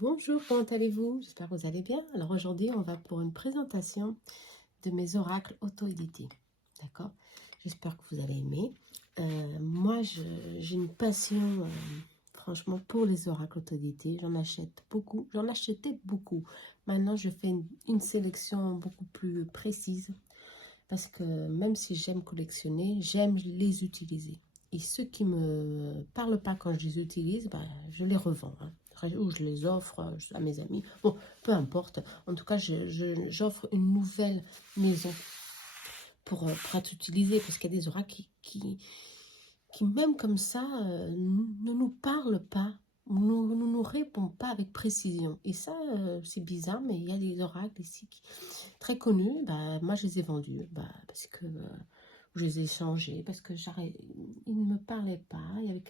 Bonjour, comment allez-vous? J'espère que vous allez bien. Alors aujourd'hui, on va pour une présentation de mes oracles auto-édités. D'accord? J'espère que vous allez aimer. Moi, j'ai une passion, franchement, pour les oracles auto-édités. J'en achète beaucoup. J'en achetais beaucoup. Maintenant, je fais une sélection beaucoup plus précise. Parce que même si j'aime collectionner, j'aime les utiliser. Et ceux qui ne me parlent pas quand je les utilise, bah, je les revends. Hein. Ou je les offre à mes amis. Bon, peu importe. En tout cas, j'offre une nouvelle maison pour être utilisée. Parce qu'il y a des oracles qui même comme ça, ne nous parlent pas. Ne nous répondent pas avec précision. Et ça, c'est bizarre, mais il y a des oracles ici très connus. Bah, moi, je les ai vendus. Bah, parce que je les ai changés. Parce que ils ne me parlaient pas. Il y avait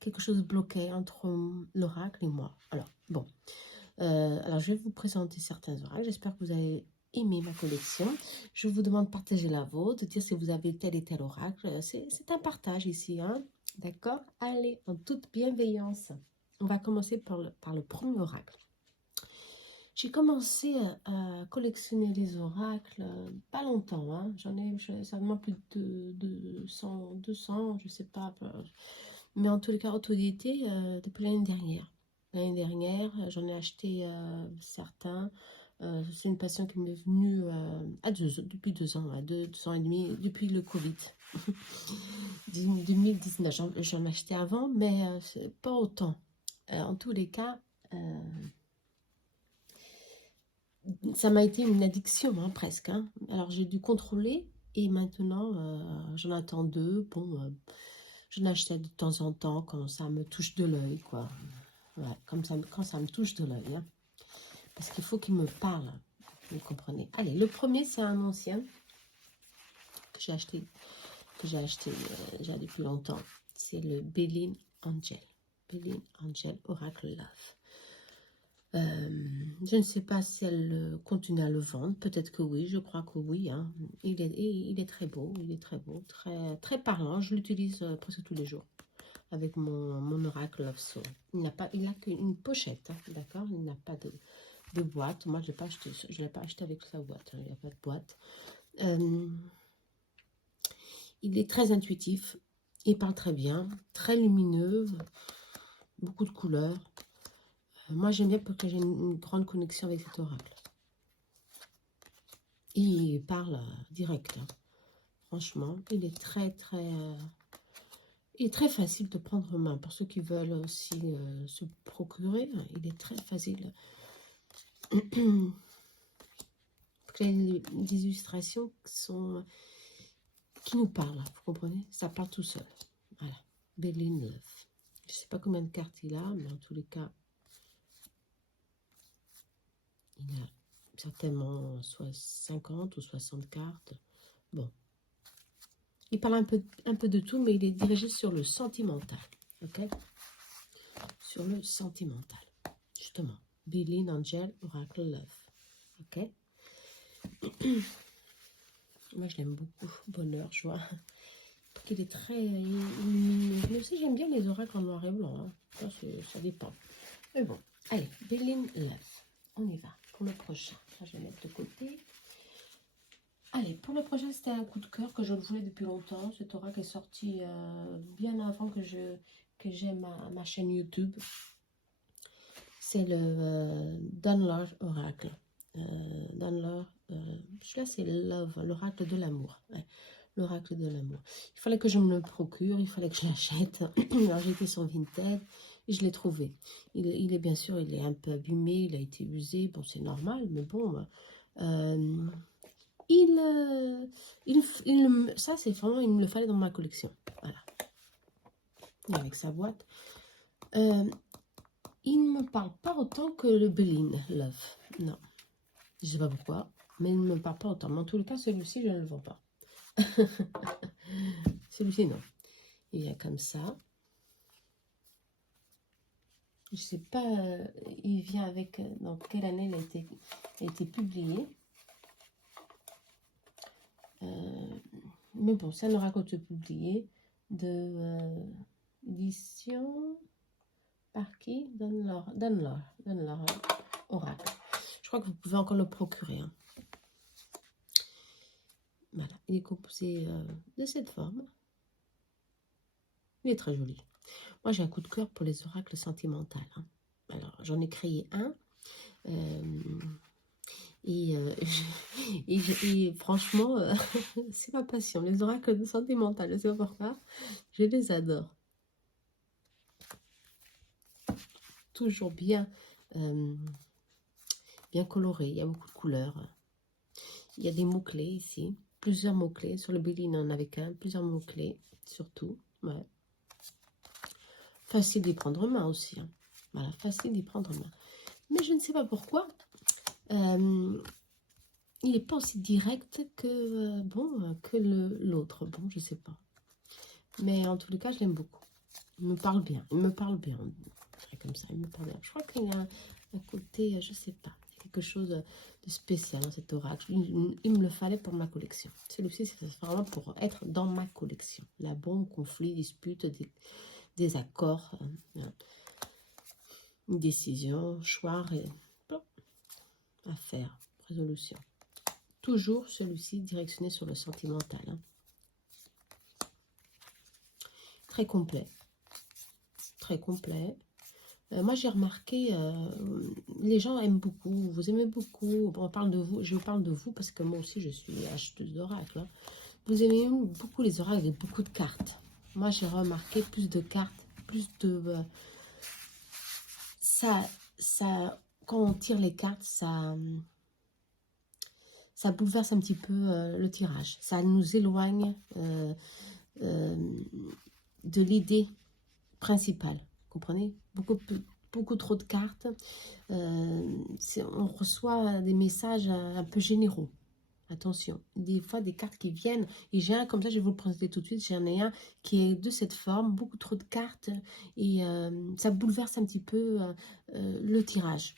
quelque chose bloqué entre l'oracle et moi. Alors, bon. Alors, je vais vous présenter certains oracles. J'espère que vous avez aimé ma collection. Je vous demande de partager la vôtre, de dire si vous avez tel et tel oracle. C'est un partage ici, hein? D'accord? Allez, en toute bienveillance. On va commencer par le premier oracle. J'ai commencé à collectionner les oracles pas longtemps. Hein. J'en ai seulement plus de 100, 200, je sais pas. Mais en tous les cas, auto-édité depuis l'année dernière. L'année dernière, j'en ai acheté certains. C'est une passion qui m'est venue depuis 2 ans, à 2 ans et demi, depuis le Covid. 2019, j'en achetais avant, mais pas autant. En tous les cas, ça m'a été une addiction, hein, presque. Hein. Alors, j'ai dû contrôler et maintenant, j'en attends deux. Bon, j'en achète de temps en temps quand ça me touche de l'œil, quoi. Ouais, comme ça, quand ça me touche de l'œil. Hein. Parce qu'il faut qu'il me parle. Vous comprenez? Allez, le premier, c'est un ancien que j'ai acheté déjà depuis longtemps. C'est le Belin Angel. Belin Angel Oracle Love. Je ne sais pas si elle continue à le vendre. Peut-être que oui, je crois que oui. Hein. Il est très beau, très, très parlant. Je l'utilise presque tous les jours avec mon Oracle Love Soul. Il n'a qu'une pochette, hein, d'accord? Il n'a pas de boîte. Moi, je ne l'ai pas acheté avec sa boîte. Hein. Il n'y a pas de boîte. Il est très intuitif. Il parle très bien, très lumineux, beaucoup de couleurs. Moi, j'aime bien parce que j'ai une grande connexion avec cet oracle. Il parle direct. Hein. Franchement, il est il est très facile de prendre en main. Pour ceux qui veulent aussi se procurer, il est très facile. Des illustrations qui nous parlent, vous comprenez? Ça part tout seul. Voilà. Berlin Love. Je ne sais pas combien de cartes il a, mais en tous les cas, il a certainement soit 50 ou 60 cartes. Bon. Il parle un peu de tout, mais il est dirigé sur le sentimental. Ok? Sur le sentimental. Justement. Belin Angel Oracle Love. Ok? Moi, je l'aime beaucoup. Bonheur, joie. Parce qu'il est très lumineux. Mais aussi, j'aime bien les oracles en noir et blanc. Hein. Ça dépend. Mais bon. Allez, Belin Love. On y va. Pour le prochain. Ça, je vais mettre de côté. Allez, pour le prochain, c'était un coup de cœur que je voulais depuis longtemps. Cet oracle est sorti bien avant que j'ai ma chaîne YouTube. C'est le Dunlor Oracle. Celui-là, c'est Love, l'oracle de l'amour. Ouais, l'oracle de l'amour. Il fallait que je me le procure, il fallait que je l'achète. Alors, j'étais sur Vinted et je l'ai trouvé. Il est bien sûr, il est un peu abîmé, il a été usé. Bon, c'est normal, mais bon... ça, c'est vraiment, il me le fallait dans ma collection. Voilà. Et avec sa boîte. Il ne me parle pas autant que le Belin Love. Non. Je ne sais pas pourquoi. Mais il ne me parle pas autant. Mais en tout cas, celui-ci, je ne le vends pas. Celui-ci, non. Il y a comme ça. Je ne sais pas, il vient avec, dans quelle année il a été publié. Mais bon, ça ne raconte publié de édition Par qui? Donne-leur oracle. Je crois que vous pouvez encore le procurer. Hein. Voilà, il est composé de cette forme. Il est très joli. Moi, j'ai un coup de cœur pour les oracles sentimentaux. Hein. Alors, j'en ai créé un. Et, et franchement, c'est ma passion. Les oracles sentimentaux, je ne sais pas pourquoi. Je les adore. Toujours bien, bien coloré. Il y a beaucoup de couleurs. Il y a des mots-clés ici. Plusieurs mots-clés. Sur le billet, il n'en avait qu'un. Plusieurs mots-clés, surtout. Ouais. Facile d'y prendre main aussi. Hein. Voilà, facile d'y prendre main. Mais je ne sais pas pourquoi. Il n'est pas aussi direct que, que l'autre. Bon, je ne sais pas. Mais en tous les cas, je l'aime beaucoup. Il me parle bien. Il me parle bien. Comme ça, il me parle bien. Je crois qu'il y a un côté, je ne sais pas, quelque chose de spécial dans cet oracle. Il me le fallait pour ma collection. Celui-ci, c'est vraiment pour être dans ma collection. La bombe, conflit, dispute, des accords, une décision, choix, affaire, résolution. Toujours celui-ci directionné sur le sentimental. Hein. Très complet. Très complet. Moi, j'ai remarqué, les gens aiment beaucoup, vous aimez beaucoup. Bon, on parle de vous, je vous parle de vous parce que moi aussi, je suis acheteuse d'oracles. Hein. Vous aimez beaucoup les oracles avec beaucoup de cartes. Moi, j'ai remarqué plus de cartes, plus de... quand on tire les cartes, ça bouleverse un petit peu le tirage. Ça nous éloigne de l'idée principale. Vous comprenez? Beaucoup trop de cartes. On reçoit des messages un peu généraux. Attention, des fois des cartes qui viennent, et j'ai un comme ça, je vais vous le présenter tout de suite, j'en ai un qui est de cette forme, beaucoup trop de cartes, et ça bouleverse un petit peu le tirage.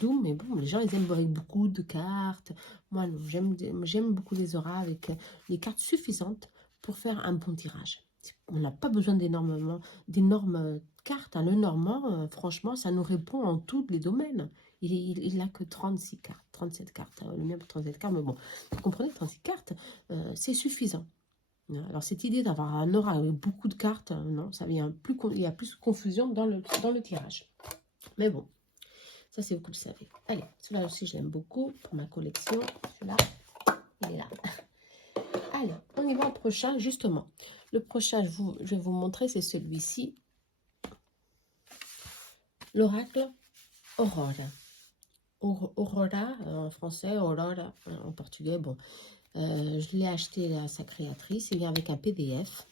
D'où, mais bon, les gens ils aiment avec beaucoup de cartes. Moi non, j'aime beaucoup les auras avec les cartes suffisantes pour faire un bon tirage. On n'a pas besoin d'énormes cartes. Hein. Le normand, franchement, ça nous répond en tous les domaines. Il n'a que 36 cartes, 37 cartes. Le mien pour 37 cartes, mais bon, vous comprenez, 36 cartes, c'est suffisant. Alors, cette idée d'avoir un aura avec beaucoup de cartes, non, ça vient plus, il y a plus de confusion dans le tirage. Mais bon, ça, c'est vous que le savez. Allez, celui-là aussi, je l'aime beaucoup pour ma collection. Celui-là, il est là. Allez, on y va au prochain, justement. Le prochain, je vais vous montrer, c'est celui-ci. L'oracle Aurora. Aurora, en français, Aurora, en portugais, bon. Je l'ai acheté à sa créatrice. Il vient avec un PDF.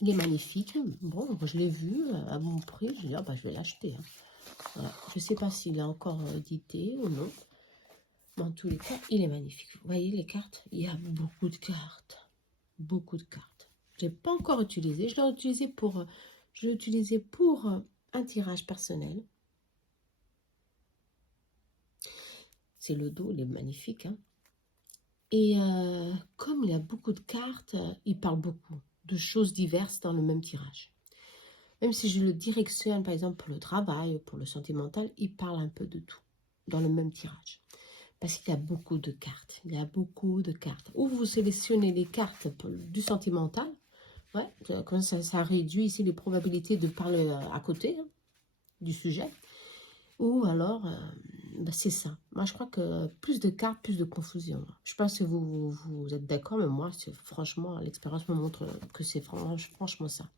Il est magnifique. Bon, je l'ai vu à bon prix. Je dis, ah, bah, je vais l'acheter. Hein. Voilà. Je ne sais pas s'il est encore édité ou non. Mais en tous les cas, il est magnifique. Vous voyez les cartes? Il y a beaucoup de cartes. Beaucoup de cartes. Je n'ai pas encore utilisé. Je l'ai utilisé pour un tirage personnel. C'est le dos, il est magnifique. Hein. Et comme il a beaucoup de cartes, il parle beaucoup de choses diverses dans le même tirage. Même si je le directionne, par exemple, pour le travail, pour le sentimental, il parle un peu de tout dans le même tirage. Parce qu'il y a beaucoup de cartes. Il y a beaucoup de cartes. Ou vous sélectionnez les cartes du sentimental. Ouais, comme ça réduit ici les probabilités de parler à côté hein, du sujet. Ou alors, bah c'est ça. Moi, je crois que plus de cartes, plus de confusion. Je pense que vous êtes d'accord, mais moi, franchement, l'expérience me montre que c'est franchement ça.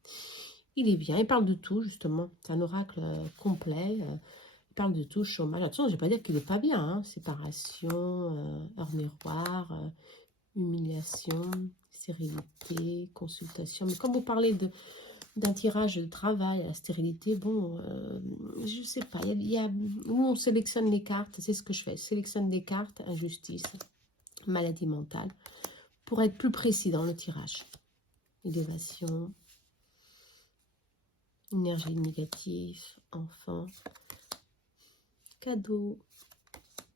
Il est bien. Il parle de tout, justement. C'est un oracle complet. Il parle de tout, chômage. Attention, je ne vais pas dire qu'il n'est pas bien. Hein. Séparation, heure miroir, humiliation, stérilité, consultation. Mais quand vous parlez d'un tirage de travail à la stérilité, bon, je ne sais pas. Où on sélectionne les cartes, c'est ce que je fais. Je sélectionne des cartes, injustice, maladie mentale, pour être plus précis dans le tirage. Élévation, énergie négative, enfant, cadeau.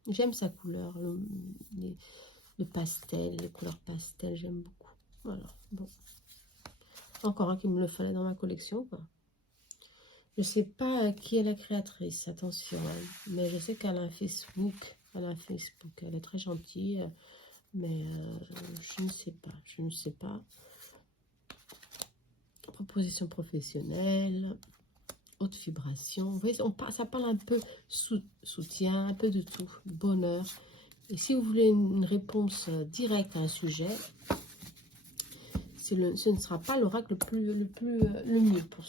J'aime sa couleur, le pastel, les couleurs pastel, j'aime beaucoup. Voilà, bon. Encore un qui me le fallait dans ma collection, quoi. Je sais pas qui est la créatrice, attention, hein, mais je sais qu'elle a un Facebook. Elle a un Facebook, elle est très gentille, mais je ne sais pas, je ne sais pas. Proposition professionnelle, haute vibration. Vous voyez, ça parle un peu soutien, un peu de tout, bonheur. Et si vous voulez une réponse directe à un sujet, ce ne sera pas l'oracle le mieux pour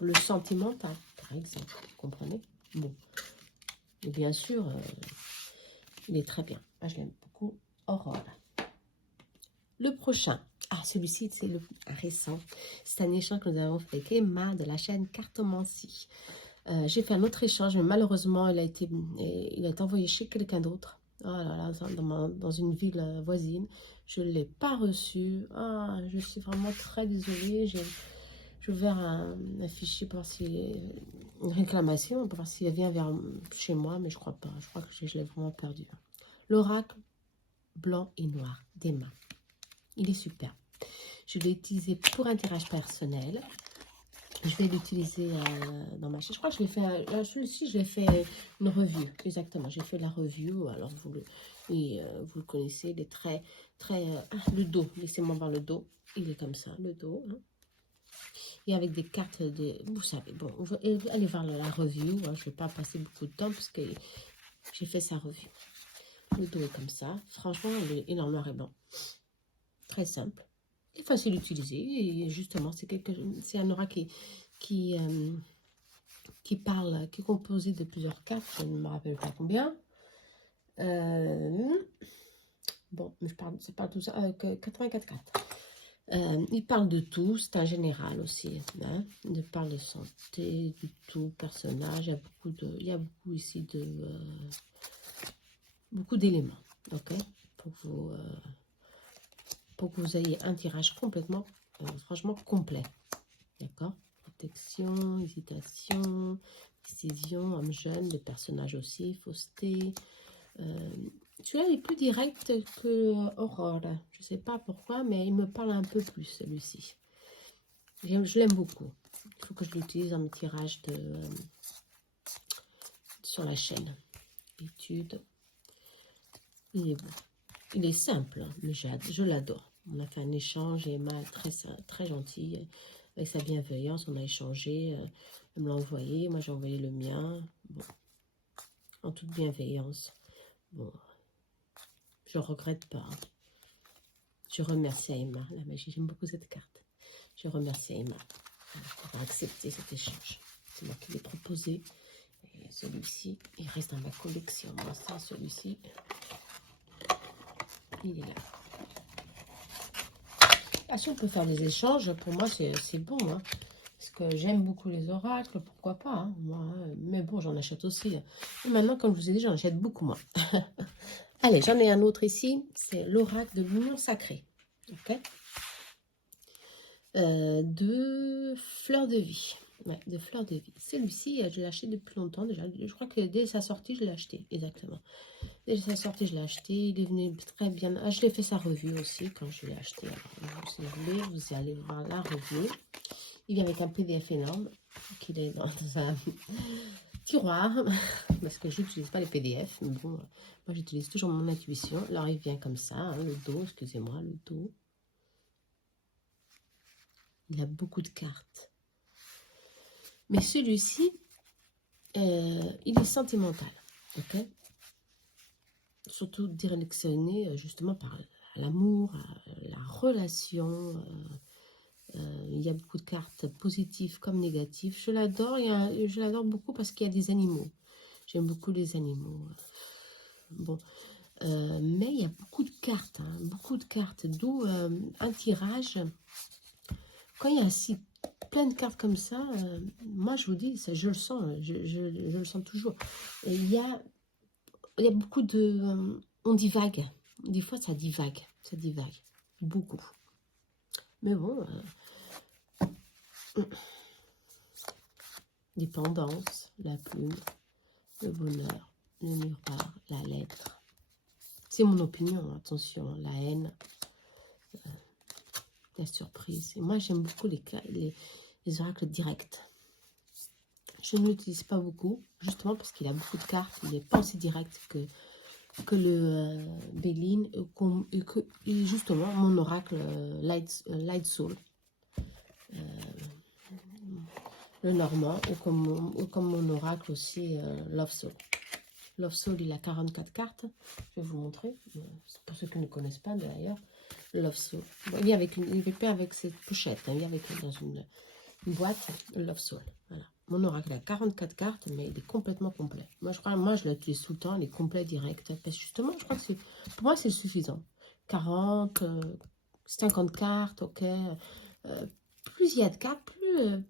le sentimental, par exemple. Vous comprenez? Bon. Et bien sûr, il est très bien. Moi, je l'aime beaucoup. Aurore. Le prochain. Ah, celui-ci, c'est le récent. C'est un échange que nous avons fait avec Emma de la chaîne Cartomancie. J'ai fait un autre échange, mais malheureusement, il a été envoyé chez quelqu'un d'autre. Oh là là, dans une ville voisine. Je ne l'ai pas reçu. Ah, je suis vraiment très désolée. J'ai ouvert un fichier pour voir si une réclamation, pour voir s'il vient vers chez moi, mais je crois pas. Je crois que je l'ai vraiment perdu. L'oracle blanc et noir d'Emma. Il est super. Je l'ai utilisé pour un tirage personnel. Je vais l'utiliser dans ma chaîne. Je crois que je l'ai fait, celui-ci, je l'ai fait une review. Exactement, j'ai fait la review. Alors, vous le connaissez, il est très, le dos, laissez-moi voir le dos. Il est comme ça, le dos. Hein. Et avec des cartes, vous savez, bon, allez voir la review. Hein. Je ne vais pas passer beaucoup de temps parce que j'ai fait sa review. Le dos est comme ça. Franchement, il est en noir et blanc. Très simple. Et facile d'utiliser. Et justement, c'est un aura qui est composé de plusieurs cartes. Je ne me rappelle pas combien. Bon, ça parle tout ça. 84 cartes. Il parle de tout, c'est un général aussi. Hein. Il parle de santé, du tout, personnage. Il y a beaucoup ici de beaucoup d'éléments, ok, pour que vous ayez un tirage complètement, franchement complet, d'accord. Protection, hésitation, décision, homme jeune, des personnages aussi, fausseté. Celui-là est plus direct que Aurore. Je ne sais pas pourquoi, mais il me parle un peu plus, celui-ci. Je l'aime beaucoup. Il faut que je l'utilise dans mes tirages sur la chaîne. Étude. Il est beau. Il est simple, hein, mais je l'adore. On a fait un échange et Emma est très gentille. Avec sa bienveillance, on a échangé. Elle me l'a envoyé, moi j'ai envoyé le mien. Bon, en toute bienveillance. Bon, je ne regrette pas. Je remercie Emma, la magie. J'aime beaucoup cette carte. Je remercie Emma d'avoir accepté cet échange. C'est moi qui l'ai proposé. Et celui-ci, il reste dans ma collection. Moi, ça, celui-ci, il est là. Ah, si on peut faire des échanges, pour moi, c'est bon. Hein, parce que j'aime beaucoup les oracles, pourquoi pas. Hein, moi, hein, mais bon, j'en achète aussi. Et maintenant, comme je vous ai dit, j'en achète beaucoup moins. Allez, j'en ai un autre ici. C'est l'oracle de l'union sacrée. Ok, de fleurs de vie. Ouais, de fleurs de vie. Celui-ci, je l'ai acheté depuis longtemps déjà. Je crois que dès sa sortie, je l'ai acheté. Exactement. Dès sa sortie, je l'ai acheté. Il est venu très bien. Ah, je l'ai fait sa revue aussi quand je l'ai acheté. Alors, si vous voulez, vous allez voir la revue. Il vient avec un PDF énorme qu'il est dans un tiroir. Parce que je n'utilise pas les PDF. Mais bon, moi, j'utilise toujours mon intuition. Alors, il vient comme ça. Hein, le dos, excusez-moi, le dos. Il a beaucoup de cartes. Mais celui-ci, il est sentimental. Ok, surtout directionné justement par l'amour, la relation. Il y a beaucoup de cartes positives comme négatives. Je l'adore. Je l'adore beaucoup parce qu'il y a des animaux. J'aime beaucoup les animaux. Bon, mais il y a beaucoup de cartes. Hein, beaucoup de cartes. D'où un tirage. Quand il y a ainsi plein de cartes comme ça, moi je vous dis, je le sens, je le sens toujours. Et il y a beaucoup de... on divague. Des fois ça divague, beaucoup. Mais bon, dépendance, la plume, le bonheur, le miroir, la lettre. C'est mon opinion, attention, la haine, la surprise. Et moi j'aime beaucoup les oracles directs. Je ne l'utilise pas beaucoup, justement parce qu'il a beaucoup de cartes. Il n'est pas aussi direct que le Béline et justement mon oracle Light Soul, le normand, ou comme mon oracle aussi Love Soul. Love Soul, il a 44 cartes. Je vais vous montrer, pour ceux qui ne connaissent pas d'ailleurs. Love Soul. Bon, il vient avec cette pochette, hein, il vient dans une boîte Love Soul. Voilà. Mon oracle a 44 cartes, mais il est complètement complet. Moi, je l'utilise tout le temps, il est complet, direct. Parce que justement, je crois que pour moi, c'est suffisant. 40, 50 cartes, ok. Plus il y a de cartes,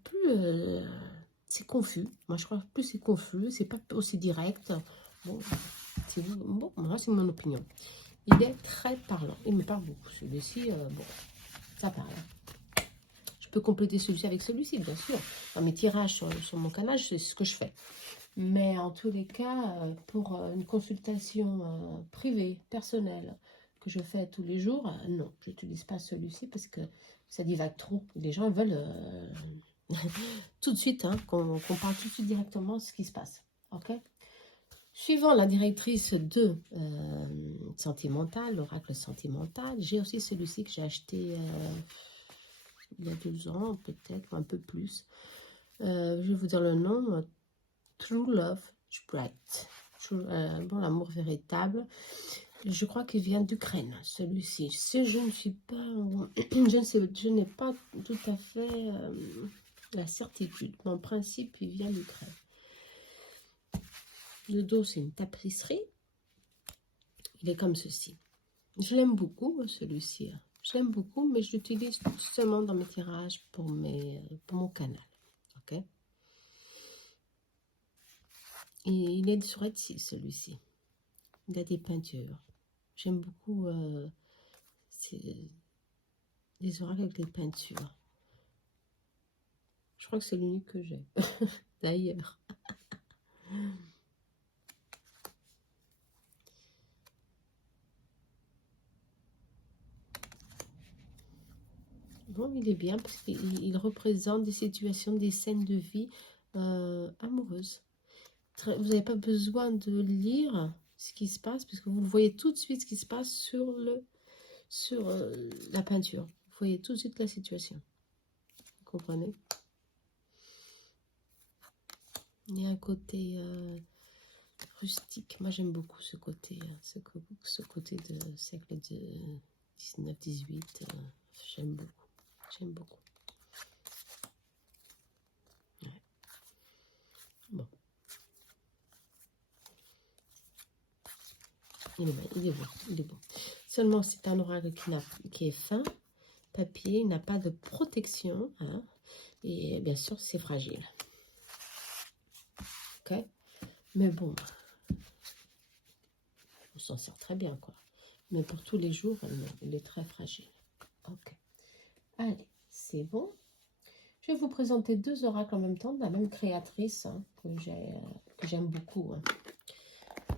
plus c'est confus. Moi, je crois que plus c'est confus, c'est pas aussi direct. Bon, moi, c'est mon opinion. Il est très parlant. Il me parle beaucoup. Celui-ci, bon, ça parle. Je peux compléter celui-ci avec celui-ci, bien sûr. Dans mes tirages sur mon canal, c'est ce que je fais. Mais en tous les cas, pour une consultation privée, personnelle, que je fais tous les jours, non, je n'utilise pas celui-ci parce que ça divague trop. Les gens veulent tout de suite, hein, qu'on parle tout de suite directement de ce qui se passe. Ok. Suivant la directrice de Sentimental, l'oracle Sentimental, j'ai aussi celui-ci que j'ai acheté il y a 2 ans, peut-être, un peu plus. Je vais vous dire le nom, True Love Bright. Bon, l'amour véritable. Je crois qu'il vient d'Ukraine, celui-ci. Si je ne suis pas... je n'ai pas tout à fait la certitude. Mais en principe, il vient d'Ukraine. Le dos, c'est une tapisserie. Il est comme ceci. Je l'aime beaucoup, celui-ci. Je l'aime beaucoup, mais je l'utilise seulement dans mes tirages pour mon canal. Ok. Et il est sur Etsy, celui-ci. Il a des peintures. J'aime beaucoup les oracles avec les peintures. Je crois que c'est l'unique que j'ai, d'ailleurs. Bon, il est bien parce qu'il représente des situations, des scènes de vie amoureuses. Vous n'avez pas besoin de lire ce qui se passe parce que vous voyez tout de suite ce qui se passe sur la peinture. Vous voyez tout de suite la situation. Vous comprenez? Il y a un côté rustique. Moi, j'aime beaucoup ce côté, ce côté de siècle de 19-18. J'aime beaucoup. J'aime beaucoup. Ouais. Bon. Il est bon, il est bon, il est bon. Seulement, c'est un oracle qui est fin, papier, il n'a pas de protection. Hein, et bien sûr, c'est fragile. Ok? Mais bon, on s'en sert très bien, quoi. Mais pour tous les jours, il est très fragile. Ok. Allez, c'est bon. Je vais vous présenter 2 oracles en même temps, de la même créatrice, hein, que j'aime beaucoup. Hein.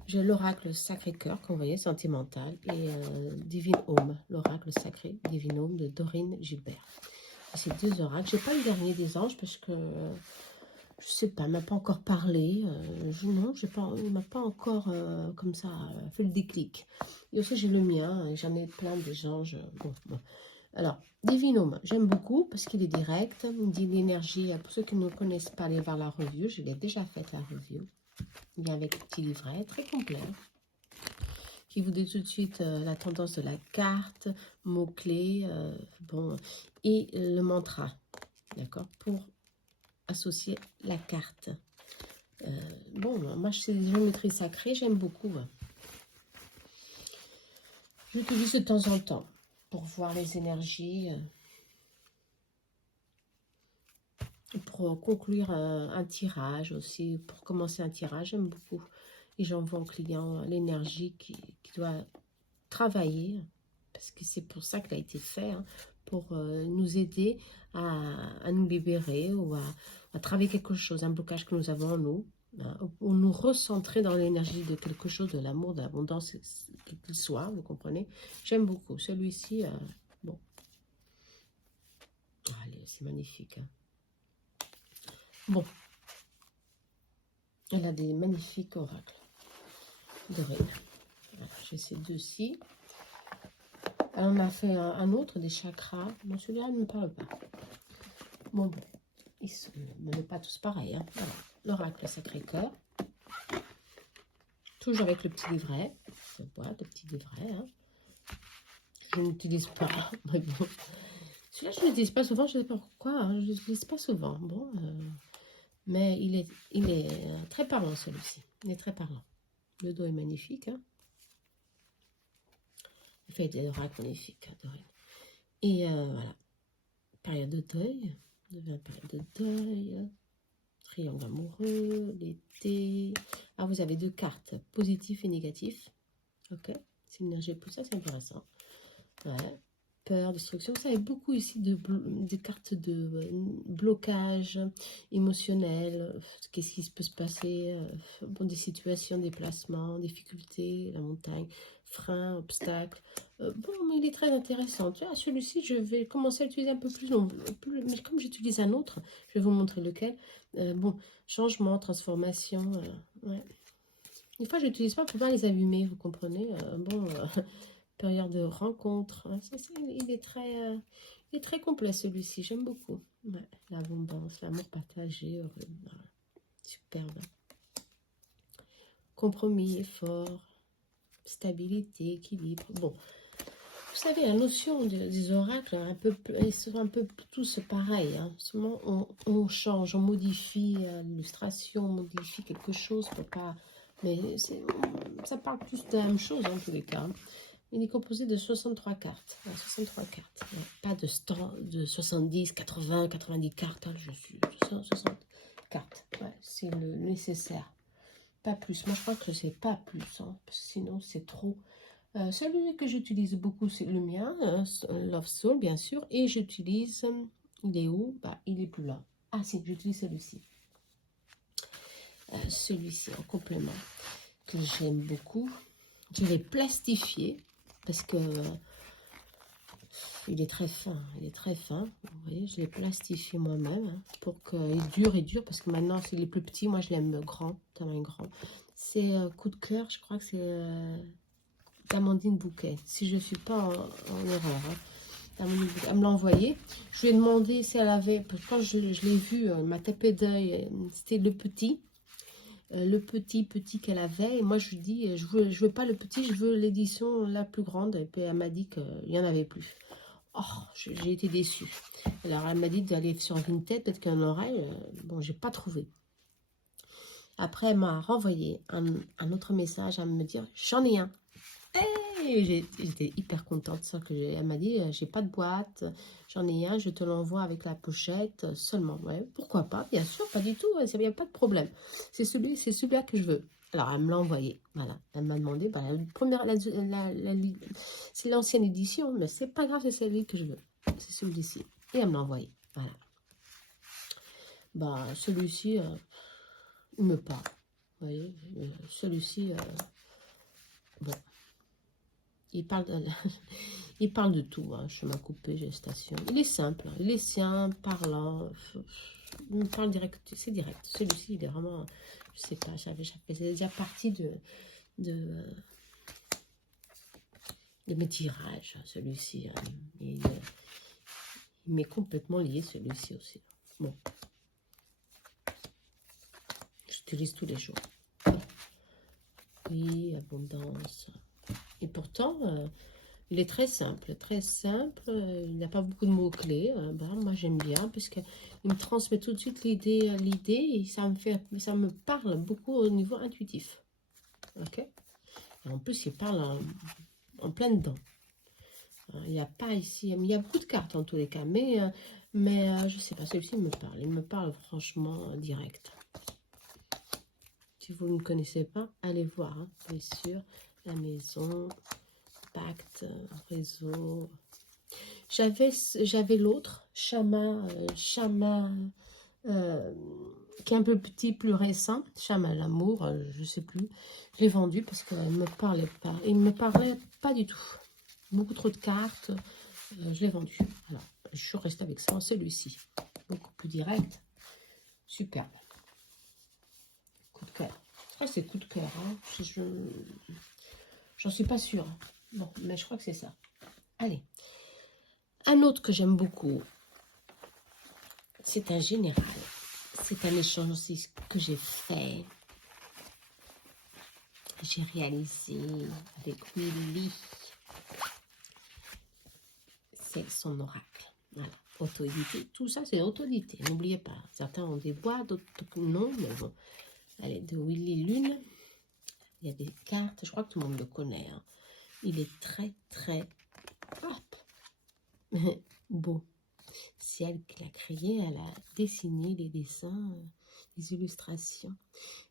J'ai l'oracle Sacré-Cœur, qu'on voyait, sentimental, et Divine Home, l'oracle sacré Divine Home de Dorine Gilbert. Ces 2 oracles. Je n'ai pas le dernier des anges parce que, je ne sais pas, il ne m'a pas encore parlé. Non, il ne m'a pas encore, comme ça, fait le déclic. Et aussi, j'ai le mien, et j'en ai plein des anges. Bon. Alors, Divine Home, j'aime beaucoup parce qu'il est direct. Il dit l'énergie. Pour ceux qui ne connaissent pas, allez voir la review. Je l'ai déjà faite, la review. Il vient avec un petit livret très complet qui vous dit tout de suite la tendance de la carte, mots-clés, bon, et le mantra, d'accord, pour associer la carte. Bon, moi, c'est des géométries sacrées, j'aime beaucoup. J'utilise de temps en temps pour voir les énergies, pour conclure un tirage aussi, pour commencer un tirage, j'aime beaucoup. Et j'envoie au client l'énergie qui doit travailler, parce que c'est pour ça qu'elle a été faite, hein, pour nous aider à nous libérer ou à travailler quelque chose, un blocage que nous avons en nous, hein, ou nous recentrer dans l'énergie de quelque chose, de l'amour, de l'abondance, quel qu'il soit, vous comprenez. J'aime beaucoup. Celui-ci, bon, allez, c'est magnifique. Hein. Bon, elle a des magnifiques oracles dorés. Voilà, j'ai ces deux-ci. Elle en a fait un autre, des chakras. Bon, celui-là ne me parle pas. Bon, ils ne sont pas tous pareils. Hein. Voilà. L'oracle Sacré-Cœur. Toujours avec le petit livret. Je vois, le petit livret. Hein. Je n'utilise pas. Mais bon. Celui-là, je ne l'utilise pas souvent. Je ne sais pas pourquoi. Hein. Je ne l'utilise pas souvent. Bon, mais il est très parlant, celui-ci. Il est très parlant. Le dos est magnifique. Hein. Il fait des oracles magnifiques. Adoré. Et voilà. Période de deuil. Devient période de deuil. Triangle amoureux. L'été. Ah, vous avez deux cartes. Positif et négatif. Ok. C'est une énergie pour ça, c'est intéressant. Ouais. Peur, destruction. Vous savez beaucoup ici de cartes de blocage émotionnel. Qu'est-ce qui peut se passer bon, des situations, déplacements, difficultés, la montagne, freins, obstacles. Bon, mais il est très intéressant. Tu vois, celui-ci, je vais commencer à l'utiliser un peu plus long. Mais comme j'utilise un autre, je vais vous montrer lequel. Bon, changement, transformation. Ouais. Des fois, je n'utilise pas pour pas les allumer, vous comprenez. Bon, période de rencontre. Hein, il est très complet celui-ci, j'aime beaucoup. Ouais, l'abondance, l'amour partagé, heureux. Voilà. Superbe. Compromis, effort, stabilité, équilibre. Bon, vous savez, la notion des oracles, ils sont un peu tous pareils. Hein. Souvent, on change, on modifie l'illustration, on modifie quelque chose pour pas... Mais ça parle plus de la même chose en tous les cas. Il est composé de 63 cartes. 63 cartes. Pas de 70, 80, 90 cartes. Hein, je suis 60 cartes. Ouais, c'est le nécessaire. Pas plus. Moi, je crois que c'est pas plus. Hein, parce que sinon, c'est trop. Celui que j'utilise beaucoup, c'est le mien. Love Soul, bien sûr. Et j'utilise... il est où? Bah, il est plus là. Ah, si, j'utilise celui-ci. Celui-ci en complément. Que j'aime beaucoup. Je l'ai plastifié. Parce que... il est très fin, vous voyez, je l'ai plastifié moi-même hein, pour qu'il dure et dure, parce que maintenant, s'il est plus petit, moi je l'aime grand, tellement grand. C'est coup de cœur, je crois que c'est d'Amandine Bouquet, si je ne suis pas en erreur. Hein. Elle me l'a envoyé. Je lui ai demandé si elle avait, parce que quand je l'ai vu, elle m'a tapé d'œil, c'était le petit qu'elle avait, et moi je lui dis, je veux pas le petit, je veux l'édition la plus grande, et puis elle m'a dit qu'il n'y en avait plus. Oh, j'ai été déçue. Alors, elle m'a dit d'aller sur Vinted, peut-être qu'il y en aurait. Bon, j'ai pas trouvé. Après, elle m'a renvoyé un autre message à me dire, j'en ai un. Hey, j'étais hyper contente. Ça que elle m'a dit, j'ai pas de boîte, j'en ai un, je te l'envoie avec la pochette seulement. Ouais, pourquoi pas? Bien sûr, pas du tout. Il n'y a pas de problème. C'est celui-là que je veux. Alors, elle me l'a envoyé. Voilà. Elle m'a demandé, bah, la première, c'est l'ancienne édition, mais c'est pas grave, c'est celui que je veux. C'est celui-ci. Et elle me l'a envoyé. Voilà. Bah, celui-ci, il me parle. Vous voyez, celui-ci, bon. Il parle de, il parle de tout, hein, chemin coupé, gestation. Il est simple, il est simple, parlant. Il me parle direct, c'est direct. Celui-ci, il est vraiment, je sais pas, j'avais déjà partie de mes tirages, celui-ci. Hein, il m'est complètement lié, celui-ci aussi. Bon. J'utilise tous les jours. Oui, abondance. Et pourtant, il est très simple, il n'a pas beaucoup de mots-clés. Ben, moi, j'aime bien parce qu'il me transmet tout de suite l'idée et ça me parle beaucoup au niveau intuitif. Ok. Et en plus, il parle en plein dedans. Il n'y a pas ici, il y a beaucoup de cartes en tous les cas, mais je sais pas, celui-ci il me parle franchement direct. Si vous ne connaissez pas, allez voir, hein, bien sûr, la maison, pacte, réseau. J'avais l'autre, Chama, qui est un peu petit, plus récent, Chama l'amour, je sais plus. Je l'ai vendu parce qu'il ne me parlait pas. Il ne me parlait pas du tout. Beaucoup trop de cartes, je l'ai vendu. Voilà. Je suis restée avec ça, celui-ci. Beaucoup plus direct. Superbe. Coup de cœur. Je crois que c'est coup de cœur. Hein. J'en suis pas sûre. Bon, mais je crois que c'est ça. Allez. Un autre que j'aime beaucoup, c'est un général. C'est un échange aussi que j'ai fait. J'ai réalisé avec Willy. C'est son oracle. Voilà. Auto-édité. Tout ça, c'est auto-édité. N'oubliez pas. Certains ont des bois, d'autres non. Mais bon. Allez, de Willy Lune. Il y a des cartes. Je crois que tout le monde le connaît. Hein. Il est très, très beau. C'est elle qui l'a créé. Elle a dessiné les dessins, les illustrations.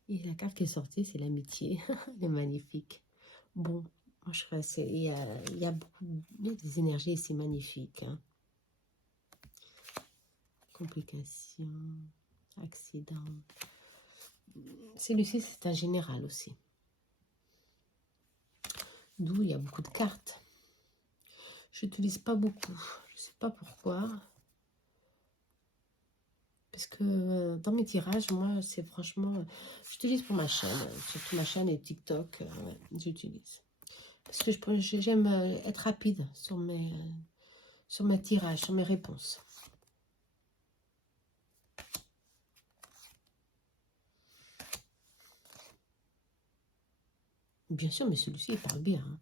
Et la carte qui est sortie, c'est l'amitié. Elle est magnifique. Bon, moi je crois qu'il y a des énergies ici magnifiques. Hein. Complications, accidents. Celui-ci, c'est un général aussi. D'où il y a beaucoup de cartes. Je n'utilise pas beaucoup. Je ne sais pas pourquoi. Parce que dans mes tirages, moi, c'est franchement... J'utilise pour ma chaîne. Surtout ma chaîne et TikTok. Ouais, j'utilise. Parce que j'aime être rapide sur mes tirages, sur mes réponses. Bien sûr, mais celui-ci, il parle bien. Hein.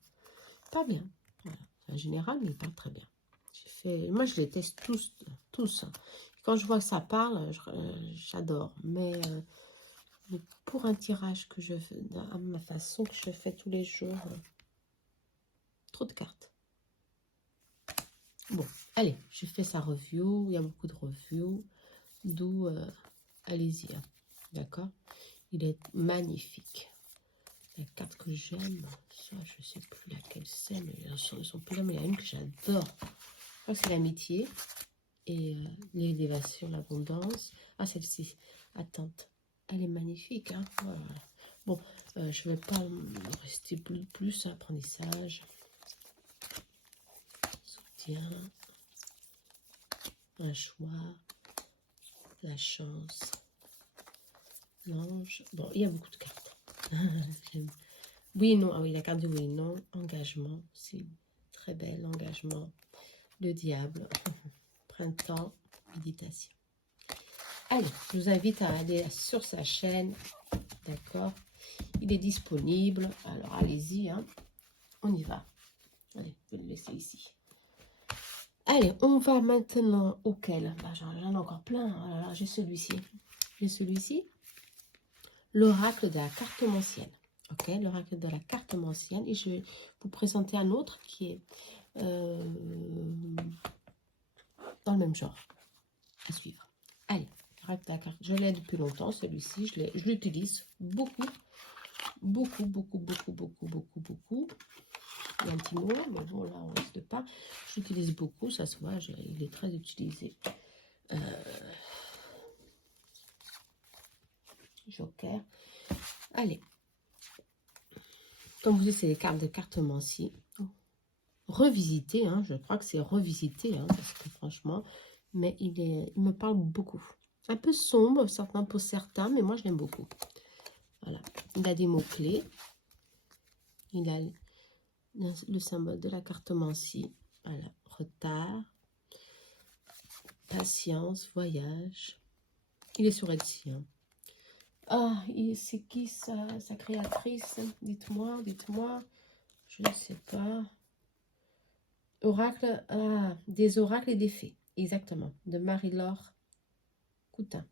Il parle bien. Voilà. C'est un général, mais il parle très bien. Moi, je les teste tous. Hein. Quand je vois que ça parle, j'adore. Mais pour un tirage que je fais, à ma façon, que je fais tous les jours, trop de cartes. Bon, allez, je fais sa review. Il y a beaucoup de reviews. D'où, allez-y. Hein. D'accord? Il est magnifique. La carte que j'aime, ça, je ne sais plus laquelle c'est, mais elles sont plus là, mais il y a une que j'adore. Je crois que c'est l'amitié et l'élévation, l'abondance. Ah, celle-ci, attente. Elle est magnifique. Hein, voilà. Bon, je ne vais pas rester plus à apprentissage. Soutien. Un choix. La chance. L'ange. Bon, il y a beaucoup de cartes. Oui et non. Ah oui, la carte du oui et non. Engagement. C'est très belle. Engagement. Le diable. Printemps. Méditation. Allez, je vous invite à aller sur sa chaîne. D'accord. Il est disponible. Alors, allez-y. Hein. On y va. Allez, je vais le laisser ici. Allez, on va maintenant auquel bah, j'en ai encore plein. Alors, j'ai celui-ci. J'ai celui-ci. L'oracle de la cartomancienne. Ok, l'oracle de la cartomancienne. Et je vais vous présenter un autre qui est dans le même genre. À suivre. Allez, l'oracle de la carte. Je l'ai depuis longtemps, celui-ci. Je l'utilise beaucoup. Beaucoup. Il y a un petit mot, mais bon, là, on risque pas. J'utilise beaucoup, ça se voit, il est très utilisé. Joker. Allez. Comme vous dites, c'est les cartes de cartomancie. Revisité, hein, je crois que c'est revisité, hein, parce que franchement, mais il me parle beaucoup. Un peu sombre, certains pour certains, mais moi, je l'aime beaucoup. Voilà. Il a des mots-clés. Il a le symbole de la cartomancie. Voilà. Retard. Patience, voyage. Il est sur Etsy. Hein. Ah, c'est qui sa créatrice? Dites-moi. Je ne sais pas. Oracle, des oracles et des fées. Exactement. De Marie-Laure Coutin.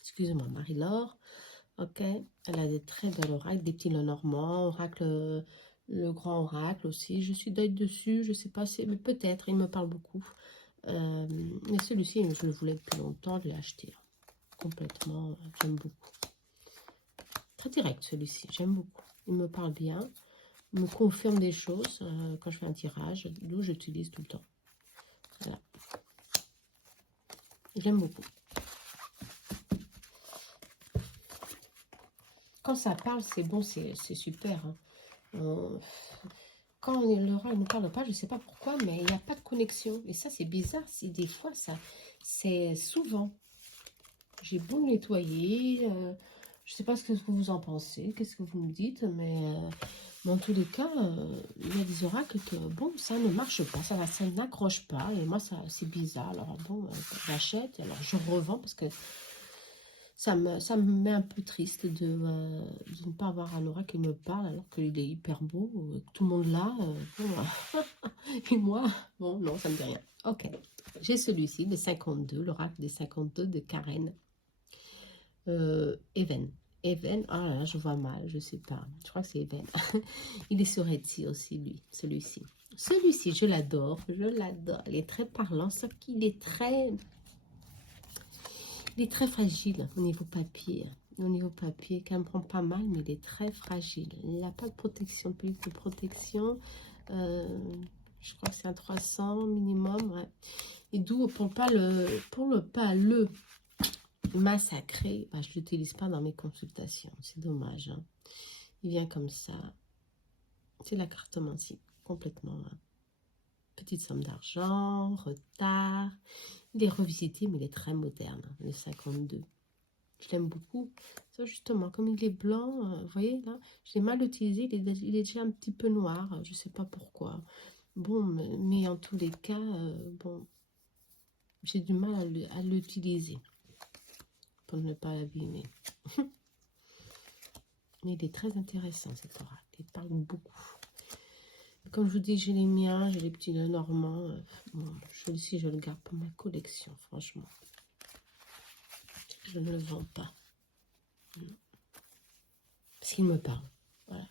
Excusez-moi, Marie-Laure. Ok. Elle a des très belles oracles, des petits Lenormand, oracle, le grand oracle aussi. Je suis d'œil dessus, je sais pas, mais peut-être, il me parle beaucoup. Mais celui-ci, je le voulais depuis longtemps, je l'ai acheté. Complètement, j'aime beaucoup. Très direct celui-ci, j'aime beaucoup. Il me parle bien, il me confirme des choses quand je fais un tirage, d'où j'utilise tout le temps. Voilà. J'aime beaucoup. Quand ça parle, c'est bon, c'est super. Hein. Quand l'oral ne parle pas, je ne sais pas pourquoi, mais il n'y a pas de connexion. Et ça, c'est bizarre. Des fois, ça, C'est souvent. J'ai beau nettoyer, je ne sais pas ce que vous en pensez, qu'est-ce que vous me dites, mais dans tous les cas, il y a des oracles que, bon, ça ne marche pas, ça n'accroche pas, et moi, c'est bizarre, alors bon, j'achète, alors je revends, parce que ça me met un peu triste de ne pas avoir un oracle qui me parle, alors qu'il est hyper beau, que tout le monde l'a, bon, et moi, bon, non, ça ne me dit rien. Ok, j'ai celui-ci, le 52, l'oracle des 52 de Karen. Even. Even, oh là là, je vois mal, je sais pas. Je crois que c'est Even. Il est sur Etsy aussi, lui, celui-ci. Celui-ci, je l'adore, je l'adore. Il est très parlant, sauf qu'il est très... Il est très fragile au niveau papier. Au niveau papier, quand même prend pas mal, mais il est très fragile. Il n'a pas de protection, plus de protection. Je crois que c'est un 300 minimum, ouais. Et d'où, pour pas le massacré, bah, je ne l'utilise pas dans mes consultations. C'est dommage. Hein. Il vient comme ça. C'est la cartomancie, complètement. Hein. Petite somme d'argent, retard. Il est revisité, mais il est très moderne, hein, le 52. Je l'aime beaucoup. Ça, justement, comme il est blanc, vous voyez, là, je l'ai mal utilisé. Il est déjà un petit peu noir. Je ne sais pas pourquoi. Bon, mais en tous les cas, bon, j'ai du mal à l'utiliser pour ne pas l'abîmer. Mais il est très intéressant, cet oracle. Il parle beaucoup. Comme je vous dis, j'ai les miens, j'ai les petits normands. Bon, celui-ci, je le garde pour ma collection, franchement. Je ne le vends pas. Parce qu'il me parle. Voilà.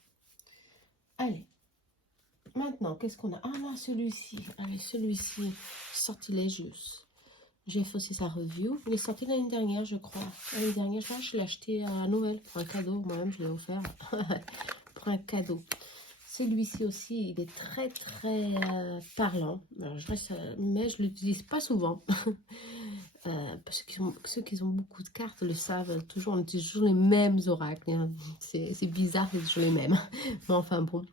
Allez. Maintenant, qu'est-ce qu'on a? Ah là, celui-ci. Allez, celui-ci. Sortilèges. J'ai fait aussi sa review. Il est sorti l'année dernière, je crois. L'année dernière, je l'ai acheté à Noël pour un cadeau. Moi-même, je l'ai offert pour un cadeau. Celui-ci aussi, il est très très parlant. Alors, mais je ne l'utilise pas souvent. Parce que ceux qui ont beaucoup de cartes le savent. Toujours, on utilise toujours les mêmes oracles. Hein. C'est bizarre, c'est toujours les mêmes. Mais enfin bon.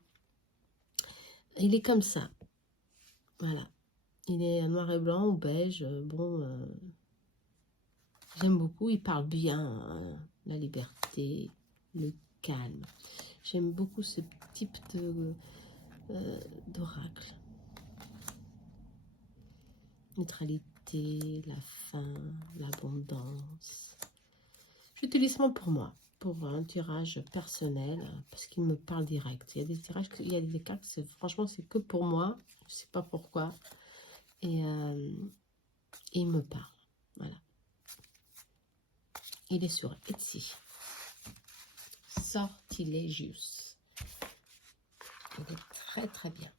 Il est comme ça. Voilà. Il est noir et blanc ou beige. Bon, j'aime beaucoup. Il parle bien. Hein, la liberté, le calme. J'aime beaucoup ce type d'oracle. Neutralité, la fin, l'abondance. J'utilise moi pour moi, pour un tirage personnel, parce qu'il me parle direct. Il y a des tirages, il y a des cartes, franchement, c'est que pour moi. Je ne sais pas pourquoi. Et il me parle. Voilà. Il est sur Etsy. Sortilègius. Il est très très bien.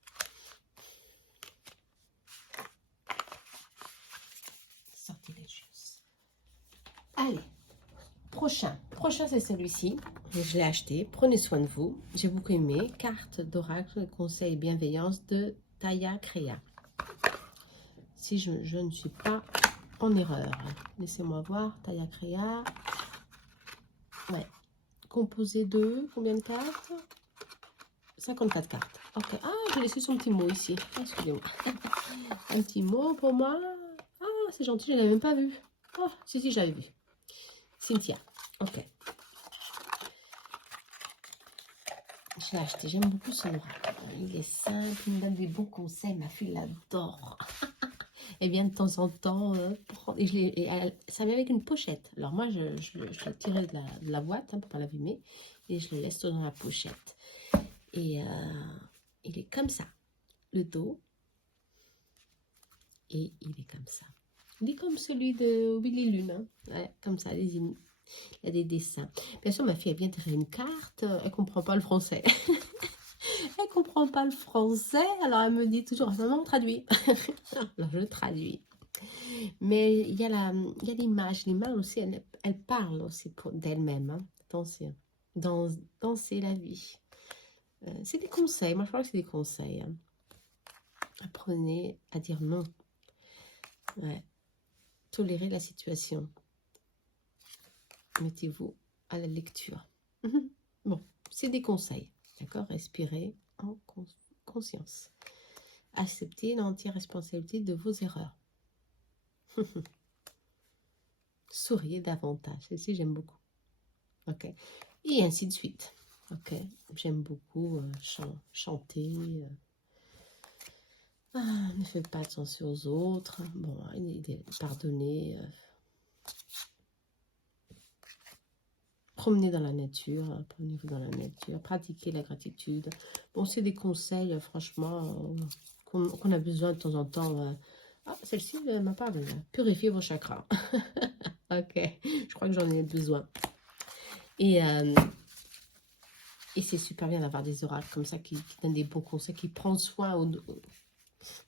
Sortilègius. Allez. Prochain, c'est celui-ci. Je l'ai acheté. Prenez soin de vous. J'ai beaucoup aimé. Carte d'oracle, conseil et bienveillance de Taya Créa. Si je ne suis pas en erreur. Laissez-moi voir. Taya Créa. Ouais. Composé de combien de cartes? 54 cartes. Ok. Ah, j'ai laissé son petit mot ici. Excusez-moi. Un petit mot pour moi. Ah, c'est gentil, je ne l'avais même pas vu. Oh, si, j'avais vu. Cynthia. Ok. Je l'ai acheté, j'aime beaucoup son oracle. Il est simple, il me donne des bons conseils. Ma fille l'adore. Elle vient de temps en temps. Ça vient avec une pochette. Alors moi, je l'ai tiré de la boîte hein, pour ne pas l'abîmer. Et je le laisse dans la pochette. Et il est comme ça. Le dos. Et il est comme ça. Il est comme celui de Willy Lune. Hein. Ouais, comme ça, il y a des dessins. Bien sûr, ma fille, elle vient tirer une carte. Elle ne comprend pas le français. Elle comprend pas le français, alors elle me dit toujours, maman, traduit. Alors je traduis. Mais il y a l'image, l'image aussi, elle parle aussi d'elle-même. Hein. Danser la vie. C'est des conseils, moi je crois que c'est des conseils. Hein. Apprenez à dire non. Ouais. Tolérez la situation. Mettez-vous à la lecture. Bon, c'est des conseils. D'accord? Respirez en conscience. Acceptez l'entière responsabilité de vos erreurs. souriez davantage. Celle-ci, j'aime beaucoup. Ok. Et ainsi de suite. Ok. J'aime beaucoup chanter. Ne faites pas attention aux autres. Bon, pardonnez. Promenez dans la nature. Promenez-vous dans la nature. Pratiquez la gratitude. Bon, c'est des conseils, franchement, qu'on a besoin de temps en temps. Ah, celle-ci ne m'a pas besoin. Purifiez vos chakras. Ok. Je crois que j'en ai besoin. Et c'est super bien d'avoir des oracles comme ça qui donnent des bons conseils, qui prennent soin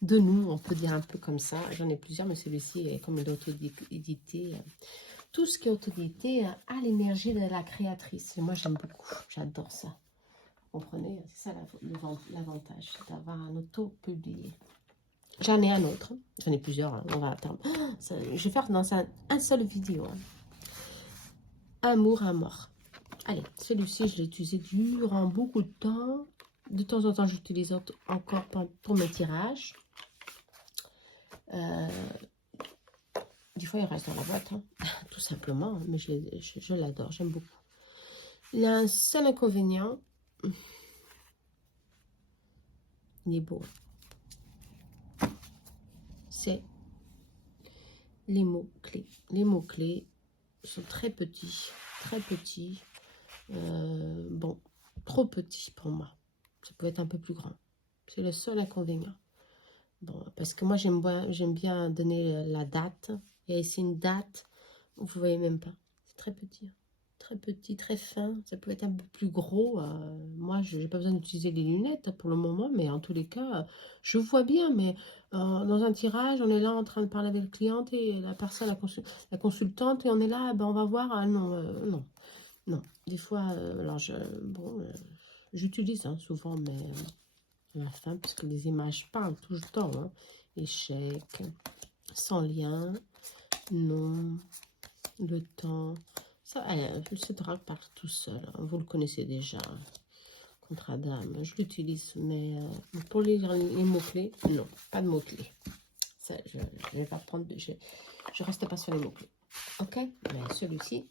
de nous, on peut dire un peu comme ça. J'en ai plusieurs, mais celui-ci est comme il est auto-édité. Tout ce qui est auto-édité a l'énergie de la créatrice. Et moi, j'aime beaucoup. J'adore ça. Vous comprenez? C'est ça l'avantage, d'avoir un auto-publié. J'en ai un autre. J'en ai plusieurs. Hein. On va attendre. Je vais faire dans un seul vidéo. Hein. Amour à mort. Allez, celui-ci, je l'ai utilisé durant beaucoup de temps. De temps en temps, j'utilise encore pour mes tirages. Des fois, il reste dans la boîte, hein. Tout simplement. Mais je l'adore, j'aime beaucoup. Il a un seul inconvénient. Il est beau. C'est les mots-clés. Les mots-clés sont très petits. Très petits. Bon, trop petits pour moi. Ça peut être un peu plus grand. C'est le seul inconvénient. Bon, parce que moi, j'aime bien donner la date. Il y a ici une date. Vous ne voyez même pas. C'est très petit. Très petit, très fin. Ça peut être un peu plus gros. Moi, je n'ai pas besoin d'utiliser les lunettes pour le moment. Mais en tous les cas, je vois bien. Mais dans un tirage, on est là en train de parler avec le client et la personne, la consultante. Et on est là, ben, on va voir. Ah non, non. Non. Des fois, alors j'utilise hein, souvent, mais... à la fin, parce que les images parlent tout le temps. Hein. Échec, sans lien, non, le temps. Ça, ce drague parle tout seul. Hein. Vous le connaissez déjà. Contrat d'âme, je l'utilise, mais pour lire les mots-clés, non, pas de mots-clés. Ça, je vais pas prendre. Je reste pas sur les mots-clés. Ok, mais celui-ci,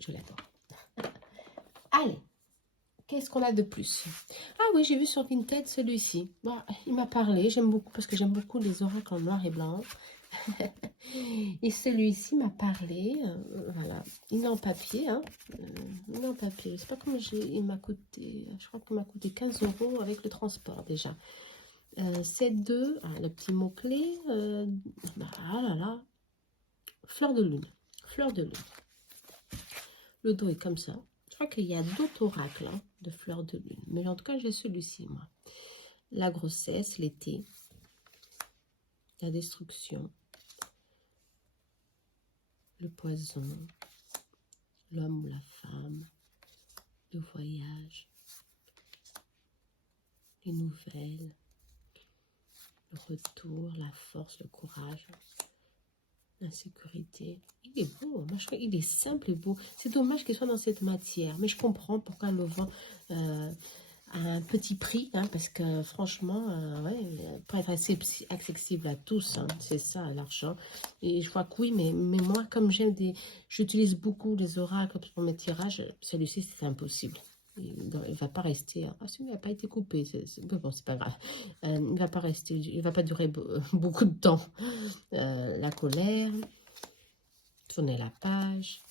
je l'adore. Allez. Qu'est-ce qu'on a de plus? Ah oui, j'ai vu sur Vinted celui-ci. Bon, il m'a parlé, j'aime beaucoup, parce que j'aime beaucoup les oracles en noir et blanc. Et celui-ci m'a parlé, voilà. Il est en papier, hein. Il est en papier. C'est pas comme il m'a coûté, je crois qu'il m'a coûté 15 € avec le transport déjà. C'est le petit mot-clé, ah là là, fleur de lune. Fleur de lune. Le dos est comme ça. Je crois qu'il y a d'autres oracles hein, de fleurs de lune. Mais en tout cas, j'ai celui-ci, moi. La grossesse, l'été, la destruction, le poison, l'homme ou la femme, le voyage, les nouvelles, le retour, la force, le courage, l'insécurité. Il est beau, moi je trouve qu'il est simple et beau. C'est dommage qu'il soit dans cette matière, mais je comprends pourquoi le vend à un petit prix, hein, parce que franchement, ouais, pour être accessible à tous, hein, c'est ça l'argent. Et je vois que oui, mais moi, comme j'utilise beaucoup les oracles pour mes tirages, celui-ci c'est impossible. Il ne va pas rester. Ah, il n'a pas été coupé. Bon, c'est pas grave. Il ne va pas rester. Il va pas durer beaucoup de temps. La colère, tourner la page,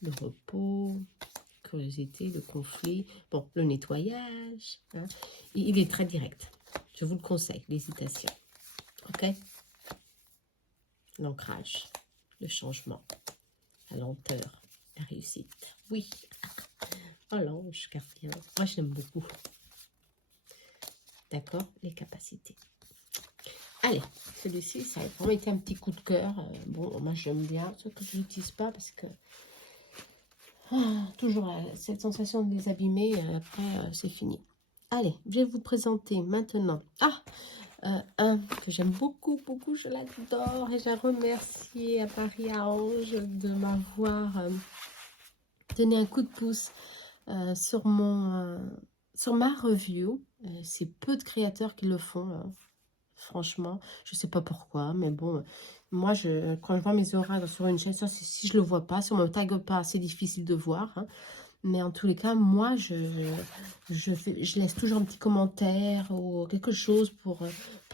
le repos, curiosité, le conflit, bon, le nettoyage. Hein. Il est très direct. Je vous le conseille, l'hésitation. Ok? L'ancrage, le changement, la lenteur, la réussite. Oui. Oh l'ange gardien. Moi, j'aime beaucoup. D'accord? Les capacités. Allez, celui-ci, ça a vraiment été un petit coup de cœur. Bon, moi, j'aime bien. Sauf que je n'utilise pas parce que toujours cette sensation de les abîmer. Après, c'est fini. Allez, je vais vous présenter maintenant. Un que j'aime beaucoup, beaucoup, je l'adore. Et j'ai remercié à Marie-Ange de m'avoir donné un coup de pouce sur ma review. C'est peu de créateurs qui le font. Hein. Franchement, je sais pas pourquoi, mais bon, moi, quand je vois mes oracles sur une chaîne, ça, si je le vois pas, si on me tague pas, c'est difficile de voir, hein. Mais en tous les cas, moi, je laisse toujours un petit commentaire ou quelque chose pour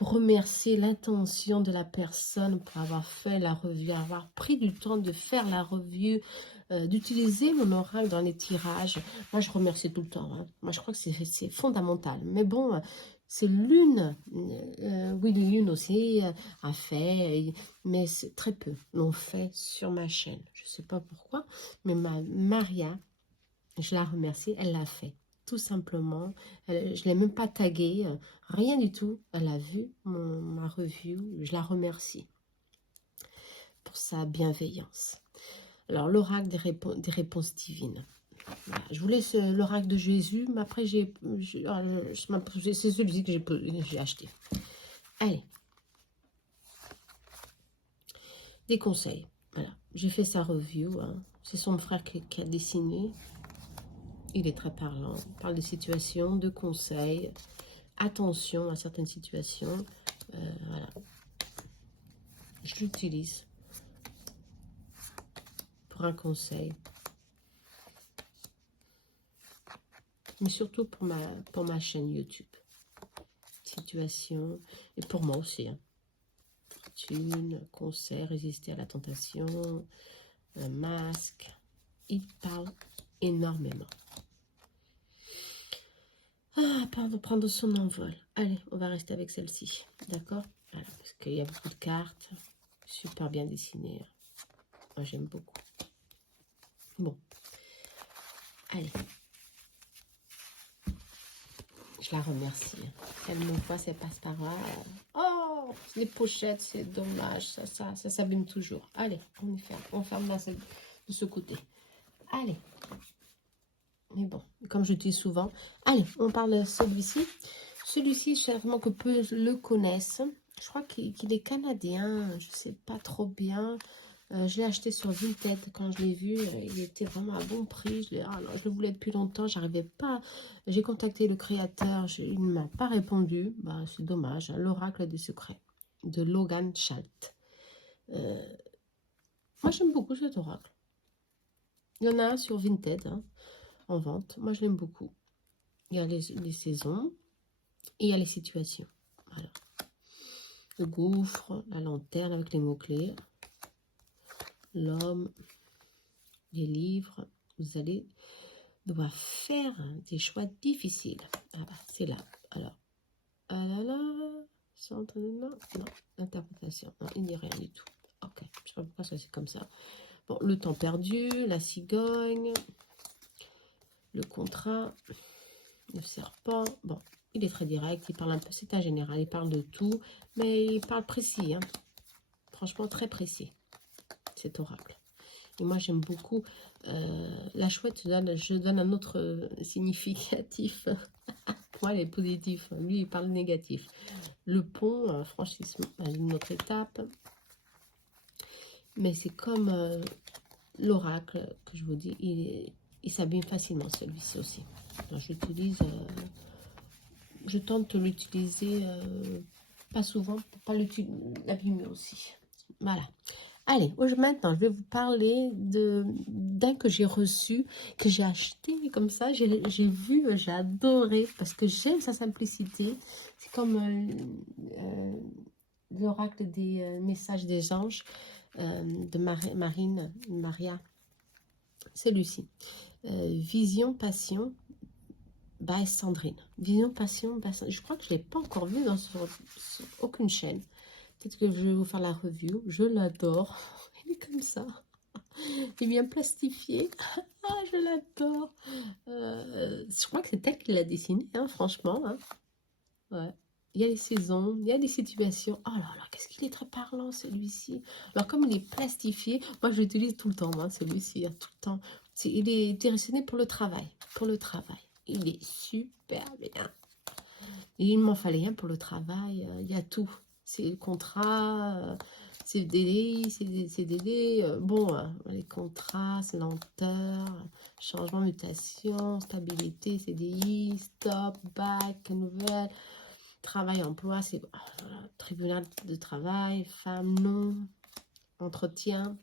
remercier l'intention de la personne pour avoir fait la revue, avoir pris du temps de faire la revue, d'utiliser mon oral dans les tirages. Moi, je remercie tout le temps, hein. Moi, je crois que c'est fondamental. Mais bon, c'est l'une, oui, l'une aussi a fait, mais c'est très peu l'ont fait sur ma chaîne. Je ne sais pas pourquoi, mais Maria, je la remercie, elle l'a fait. Tout simplement, je ne l'ai même pas taguée, rien du tout. Elle a vu ma review, je la remercie pour sa bienveillance. Alors, l'oracle des réponses divines. Voilà. Je vous laisse l'oracle de Jésus, mais après, c'est celui que j'ai acheté. Allez, des conseils. Voilà, j'ai fait sa review, hein. C'est son frère qui a dessiné. Il est très parlant. Il parle de situations, de conseils, attention à certaines situations. Voilà. Je l'utilise pour un conseil. Mais surtout pour ma chaîne YouTube. Situation. Et pour moi aussi. Hein. Fortune, conseil, résister à la tentation, un masque. Il parle énormément. Ah, pardon, prendre son envol. Allez, on va rester avec celle-ci. D'accord? Voilà, parce qu'il y a beaucoup de cartes. Super bien dessinées. Moi, j'aime beaucoup. Bon. Allez. Je la remercie. Elle me voit, c'est passe-parole. Oh, les pochettes, c'est dommage. Ça s'abîme toujours. Allez, on ferme de ce côté. Allez. Mais bon, comme je dis souvent. Allez, on parle de celui-ci. Celui-ci, je sais vraiment que peu le connaissent. Je crois qu'il est canadien. Je ne sais pas trop bien. Je l'ai acheté sur Vinted quand je l'ai vu. Il était vraiment à bon prix. Je le voulais depuis longtemps. J'arrivais pas. J'ai contacté le créateur. Il ne m'a pas répondu. Bah, c'est dommage. Hein. L'oracle des secrets de Logan Schalt. Moi, j'aime beaucoup cet oracle. Il y en a un sur Vinted hein, en vente. Moi, je l'aime beaucoup. Il y a les saisons et il y a les situations. Voilà. Le gouffre, la lanterne avec les mots-clés. L'homme, les livres, vous allez devoir faire des choix difficiles. Ah bah, c'est là. Alors, ah là là, centre de non, interprétation. Non, il n'y a rien du tout. Ok, je ne sais pas pourquoi ça c'est comme ça. Bon, le temps perdu, la cigogne, le contrat, le serpent. Bon, il est très direct, il parle un peu, c'est un général, il parle de tout, mais il parle précis. Hein. Franchement, très précis, cet oracle. Et moi, j'aime beaucoup la chouette. Je donne un autre significatif. Moi, elle est positive. Lui, il parle négatif. Le pont, franchissement, une autre étape. Mais c'est comme l'oracle que je vous dis. Il s'abîme facilement, celui-ci aussi. J'utilise... je tente de l'utiliser pas souvent pour pas l'abîmer aussi. Voilà. Allez, maintenant, je vais vous parler d'un que j'ai reçu, que j'ai acheté comme ça. J'ai vu, j'ai adoré parce que j'aime sa simplicité. C'est comme l'oracle des messages des anges de Maria. Celui-ci. Vision, passion, by Sandrine. Vision, passion, by Sandrine. Je crois que je ne l'ai pas encore vu sur aucune chaîne. Peut-être que je vais vous faire la review. Je l'adore. Il est comme ça. Il est bien plastifié. Ah, je l'adore. Je crois que c'est elle qui l'a dessiné, hein, franchement. Hein. Ouais. Il y a les saisons, il y a les situations. Oh là là, qu'est-ce qu'il est très parlant, celui-ci. Alors, comme il est plastifié, moi, je l'utilise tout le temps, hein, celui-ci, hein, tout le temps. Il est dessiné pour le travail. Pour le travail. Il est super bien. Et il m'en fallait un pour le travail. Il y a tout. C'est le contrat, CDD, CDD. Bon, les contrats, c'est lenteur, changement, mutation, stabilité, CDI, stop, back, nouvelle. travail, emploi, c'est tribunal de travail, femme, non, entretien.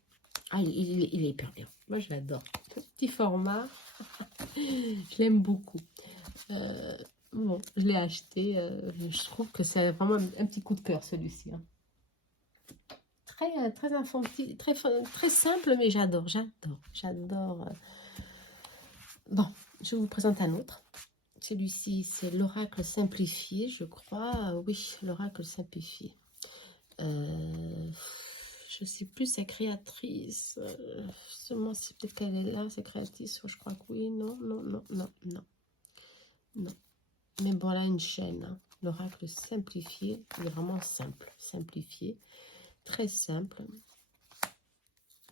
Ah, il est hyper bien. Moi, je l'adore. Petit format, je l'aime beaucoup. Bon, je l'ai acheté. Je trouve que c'est vraiment un petit coup de cœur, celui-ci. Hein. Très infantile, très simple, mais j'adore. Bon, je vous présente un autre. Celui-ci, c'est l'oracle simplifié, je crois. Oui, l'oracle simplifié. Je sais plus sa créatrice. Seulement, si peut-être qu'elle est là, sa créatrice. Je crois que oui. Non. Mais bon, là, une chaîne. Hein. L'oracle simplifié. Il est vraiment simple. Simplifié. Très simple.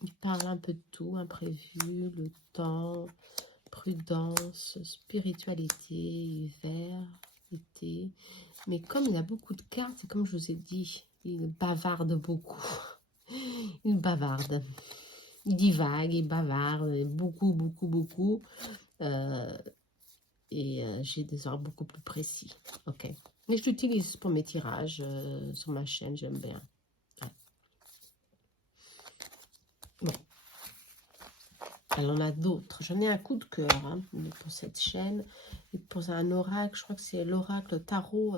Il parle un peu de tout. Imprévu, le temps, prudence, spiritualité, hiver, été. Mais comme il a beaucoup de cartes, et comme je vous ai dit, il bavarde beaucoup. Il bavarde. Il divague, il bavarde, beaucoup. J'ai des ordres beaucoup plus précis. Ok. Mais je l'utilise pour mes tirages sur ma chaîne, j'aime bien. Ouais. Bon. Elle en a d'autres. J'en ai un coup de cœur hein, pour cette chaîne. Et pour un oracle, je crois que c'est l'oracle tarot,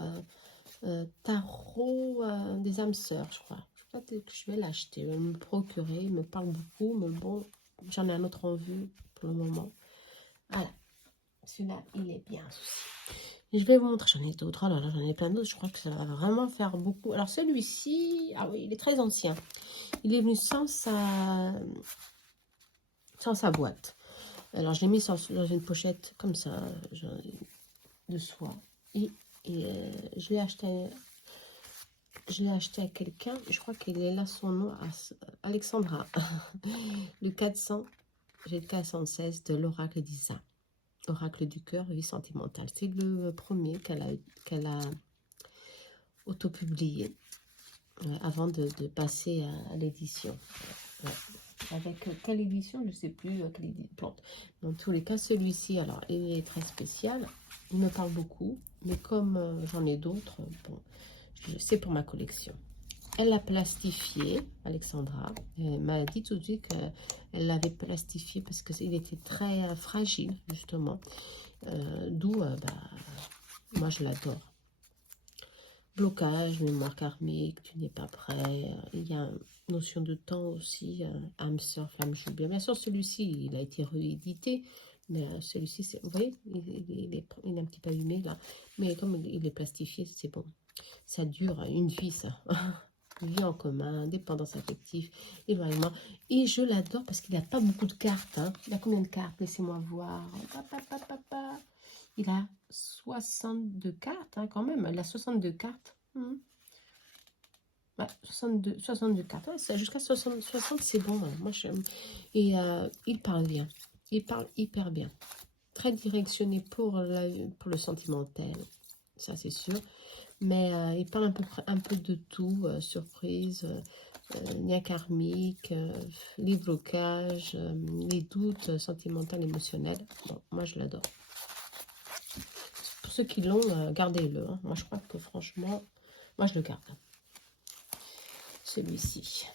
des âmes sœurs, je crois. Je crois que je vais l'acheter, me procurer. Il me parle beaucoup, mais bon, j'en ai un autre en vue pour le moment. Voilà. Celui-là, il est bien aussi. Et je vais vous montrer, j'en ai d'autres. Oh là là, j'en ai plein d'autres. Je crois que ça va vraiment faire beaucoup. Alors celui-ci, ah oui, il est très ancien. Il est venu sans sa boîte. Alors, je l'ai mis dans une pochette comme ça, de soie. Et je l'ai acheté à quelqu'un. Je crois qu'il est là son nom, Alexandra. Le 400, j'ai le 416 de l'oracle d'Isa. Oracle du cœur, vie sentimentale. C'est le premier qu'elle a auto-publié avant de passer à l'édition. Ouais. Avec quelle édition, je ne sais plus quelle édition. Dans tous les cas, celui-ci, alors, il est très spécial. Il me parle beaucoup, mais comme j'en ai d'autres, bon, c'est pour ma collection. Elle l'a plastifié, Alexandra. Elle m'a dit tout de suite qu'elle l'avait plastifié parce qu'il était très fragile, justement. D'où, moi, je l'adore. Blocage, mémoire karmique, tu n'es pas prêt. Il y a une notion de temps aussi, âme sœur, flamme jubilaire. Bien sûr, celui-ci, il a été réédité, mais celui-ci, vous voyez, il est un petit peu allumé là. Mais comme il est plastifié, c'est bon. Ça dure une vie, ça. Vie en commun, dépendance affective, éloignement. Et je l'adore parce qu'il n'a pas beaucoup de cartes. Hein. Il a combien de cartes? Laissez-moi voir. Il a 62 cartes, hein, quand même. Il a 62 cartes. Ouais, 62 cartes. Ouais, jusqu'à 60 c'est bon. Hein. Moi, j'aime. Et il parle bien. Il parle hyper bien. Très directionné pour le sentimental. Ça, c'est sûr. Mais il parle un peu de tout. Surprise, lien karmique, les blocages, les doutes sentimentaux, émotionnels. Bon, moi, je l'adore. Pour ceux qui l'ont, gardez-le. Hein. Moi, je crois que franchement, moi, je le garde. Celui-ci.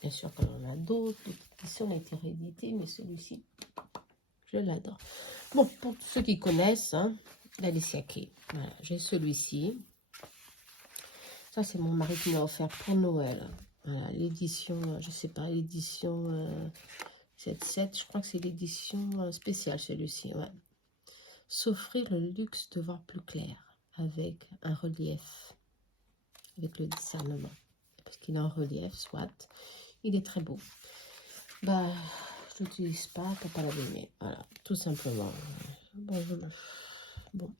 Bien sûr qu'on en a d'autres. Ici, on a été réédité, mais celui-ci, je l'adore. Bon, pour ceux qui connaissent, hein, l'Alicia Kay. Voilà, j'ai celui-ci. Ça, c'est mon mari qui m'a offert pour Noël. Voilà, l'édition, je sais pas, l'édition 7, je crois que c'est l'édition spéciale, celui-ci, ouais. S'offrir le luxe de voir plus clair, avec un relief, avec le discernement. Parce qu'il est en relief, soit. Il est très beau. Bah, je l'utilise pas pour pas l'abîmer. Voilà, tout simplement. Bon.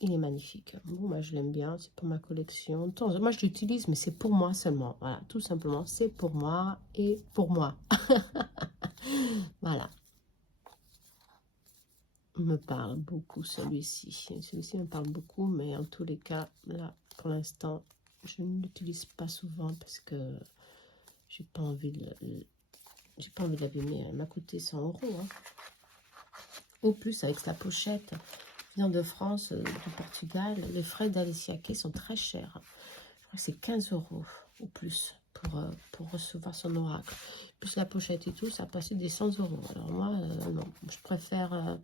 Il est magnifique. Bon, moi, je l'aime bien. C'est pour ma collection. Moi, je l'utilise, mais c'est pour moi seulement. Voilà, tout simplement. C'est pour moi et pour moi. Voilà. Il me parle beaucoup, celui-ci. Celui-ci me parle beaucoup, mais en tous les cas, là, pour l'instant, je ne l'utilise pas souvent parce que j'ai pas envie d'abîmer. Elle m'a coûté 100 €. Hein. Au plus, avec la pochette, venant de France, du Portugal, les frais d'Aliciaquet sont très chers. Je crois que c'est 15 € ou plus pour recevoir son oracle. Plus la pochette et tout, ça a passé des 100 €. Alors moi, non, je préfère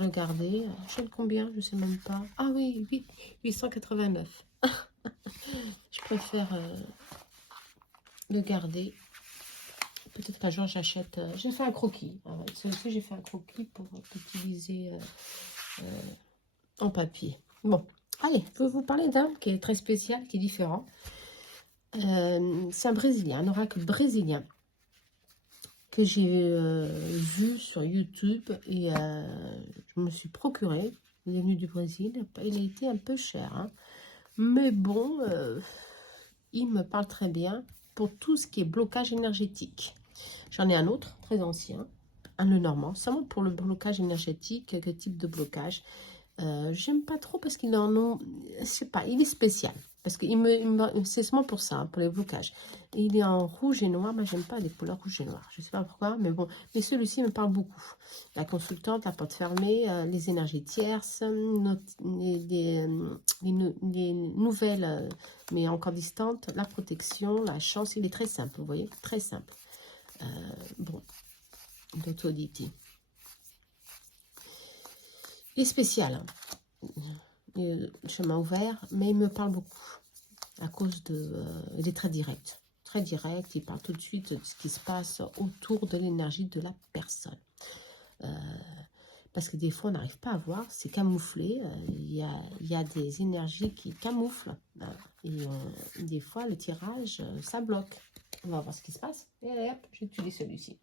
le garder. Je sais le combien, je sais même pas. Ah oui, 889. Je préfère le garder. Peut-être qu'un jour j'achète. J'ai fait un croquis. Ah ouais, celui-ci, j'ai fait un croquis pour utiliser en papier. Bon, allez, je vais vous parler d'un qui est très spécial, qui est différent. C'est un Brésilien, un oracle brésilien que j'ai vu sur YouTube et je me suis procuré. Il est venu du Brésil. Il a été un peu cher, hein. Mais bon, il me parle très bien pour tout ce qui est blocage énergétique. J'en ai un autre, très ancien, un le normand, seulement pour le blocage énergétique. Quel type de blocage? J'aime pas trop parce qu'il en a, je sais pas, il est spécial. Parce que c'est seulement pour ça, hein, pour les blocages. Il est en rouge et noir. Moi, j'aime pas les couleurs rouge et noir. Je sais pas pourquoi, mais bon. Mais celui-ci me parle beaucoup. La consultante, la porte fermée, les énergies tierces, les nouvelles, mais encore distantes, la protection, la chance. Il est très simple, vous voyez, très simple. Bon, d'autorité. Il est spécial, hein. Chemin ouvert, mais il me parle beaucoup à cause de... il est très direct, il parle tout de suite de ce qui se passe autour de l'énergie de la personne. Parce que des fois, on n'arrive pas à voir, c'est camouflé, il y a des énergies qui camouflent, hein, et des fois, le tirage, ça bloque. On va voir ce qui se passe, et allez, hop, j'utilise celui-ci.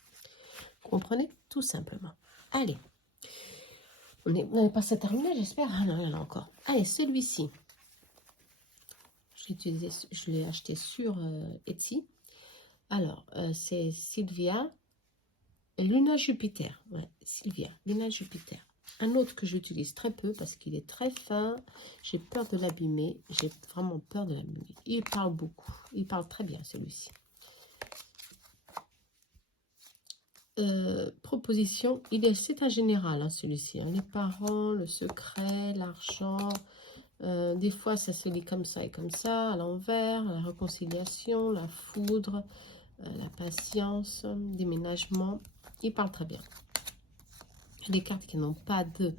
Vous comprenez? Tout simplement. Allez. On n'est pas terminé, j'espère. Ah non, il y en a encore. Allez, celui-ci. Je l'ai acheté sur Etsy. Alors, c'est Sylvia Luna Jupiter. Ouais, Sylvia Luna Jupiter. Un autre que j'utilise très peu parce qu'il est très fin. J'ai peur de l'abîmer. J'ai vraiment peur de l'abîmer. Il parle beaucoup. Il parle très bien, celui-ci. Proposition, c'est un général, hein, celui-ci. Hein. Les parents, le secret, l'argent. Des fois, ça se lit comme ça et comme ça, à l'envers, la réconciliation, la foudre, la patience, déménagement. Il parle très bien. Les cartes qui n'ont pas de...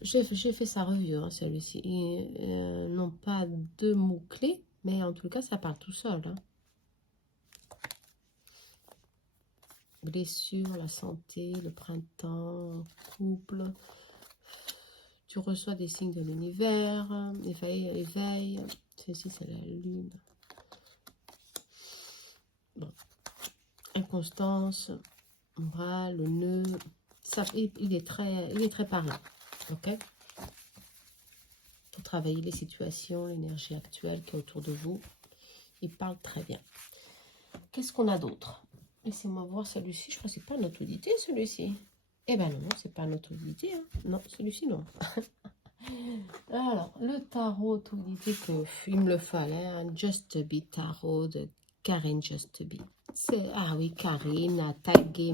j'ai fait sa revue, hein, celui-ci. Ils n'ont pas de mots-clés, mais en tout cas, ça parle tout seul. Hein. Blessure, la santé, le printemps, couple. Tu reçois des signes de l'univers, éveil. Ceci, c'est la lune. Bon. Inconstance, moral, le nœud. Ça, il est très parlant. Ok? Pour travailler les situations, l'énergie actuelle qui est autour de vous. Il parle très bien. Qu'est-ce qu'on a d'autre? Laissez-moi voir celui-ci. Je crois que c'est pas notre audité, celui-ci. Eh ben non, c'est pas notre audité. Hein. Non, celui-ci, non. Alors, le tarot autorité, il me le fallait. Un Just Be Tarot de Karine Just Be. Ah oui, Karine a tagué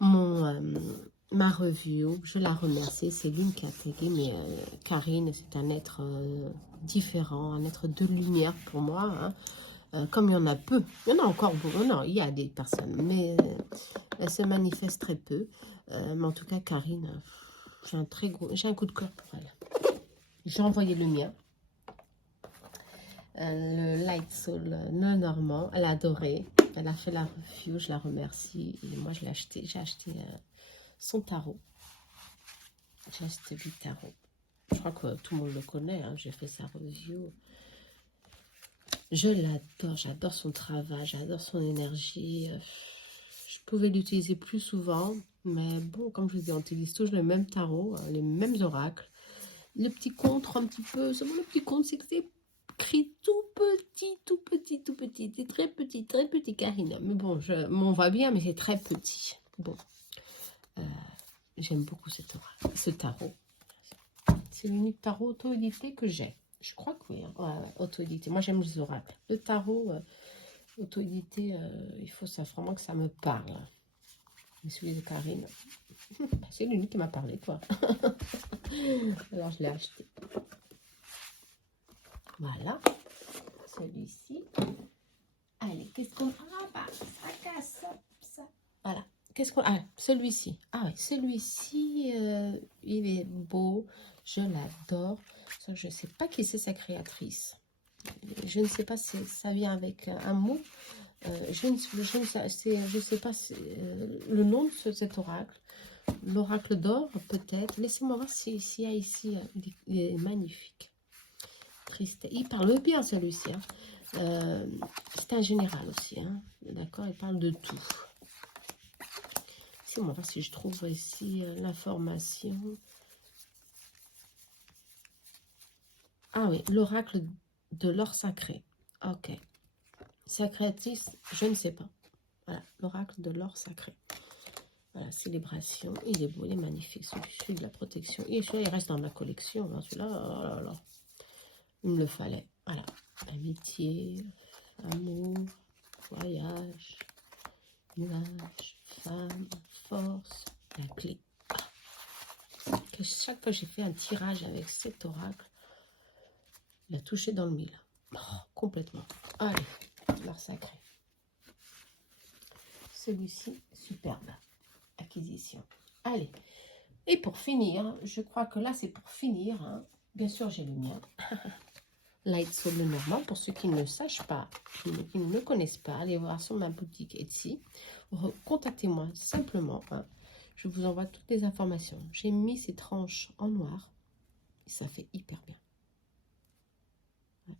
ma review. Je la remercie. C'est Lune qui a tagué, mais Karine, c'est un être différent, un être de lumière pour moi. Hein. Comme il y en a peu. Il y en a encore beaucoup. Non, il y a des personnes, mais elle se manifeste très peu. Mais en tout cas, Karine, j'ai un coup de cœur pour elle. J'ai envoyé le mien. Le Light Soul, le Normand. Elle a adoré. Elle a fait la review. Je la remercie. Et moi, je l'ai acheté. J'ai acheté son tarot. Just Be Tarot. Je crois que tout le monde le connaît. Hein. J'ai fait sa review. Je l'adore. J'adore son travail. J'adore son énergie. Je pouvais l'utiliser plus souvent. Mais bon, comme je vous dis, on utilise toujours le même tarot, les mêmes oracles. Le petit contre un petit peu, seulement le petit contre, c'est que c'est écrit tout petit, tout petit, tout petit. C'est très petit, Karine. Mais bon, on va bien, mais c'est très petit. Bon, j'aime beaucoup ce tarot. C'est l'unique tarot auto-édité que j'ai. Je crois que oui, hein, auto-édité. Moi, j'aime les oracles. Le tarot auto-édité, il faut ça vraiment que ça me parle. Mais celui de Karine, c'est lui qui m'a parlé, quoi. Alors, je l'ai acheté. Voilà. Celui-ci. Allez, qu'est-ce qu'on... Ah, bah, ça casse, ça. Voilà. Qu'est-ce qu'on... Ah, celui-ci. Ah oui, celui-ci, il est beau. Je l'adore. Je ne sais pas qui c'est sa créatrice. Je ne sais pas si ça vient avec un mot. Je ne sais pas le nom de cet oracle. L'oracle d'or, peut-être. Laissez-moi voir s'il y a ici. Il est magnifique. Triste. Il parle bien, celui-ci. Hein. C'est un général aussi. Hein. D'accord, il parle de tout. Laissez-moi voir si je trouve ici l'information. Ah oui, l'oracle de l'or sacré. Ok. Sa créatrice, je ne sais pas. Voilà, l'oracle de l'or sacré. Voilà, célébration. Il est beau, il est magnifique. Celui de la protection. Et celui-là, il reste dans ma collection. Hein. Celui-là, oh là là. Il me le fallait. Voilà. Amitié, amour, voyage, nuage, femme, force, la clé. Ah. Chaque fois que j'ai fait un tirage avec cet oracle, il a touché dans le mille. Oh, complètement. Allez, l'or sacré. Celui-ci, superbe. Acquisition. Allez. Et pour finir, je crois que là, c'est pour finir. Hein. Bien sûr, j'ai le mien. Light Soul le Normand. Pour ceux qui ne sachent pas, qui ne me connaissent pas, allez voir sur ma boutique Etsy. Contactez-moi simplement. Hein. Je vous envoie toutes les informations. J'ai mis ces tranches en noir. Et ça fait hyper bien. Ouais.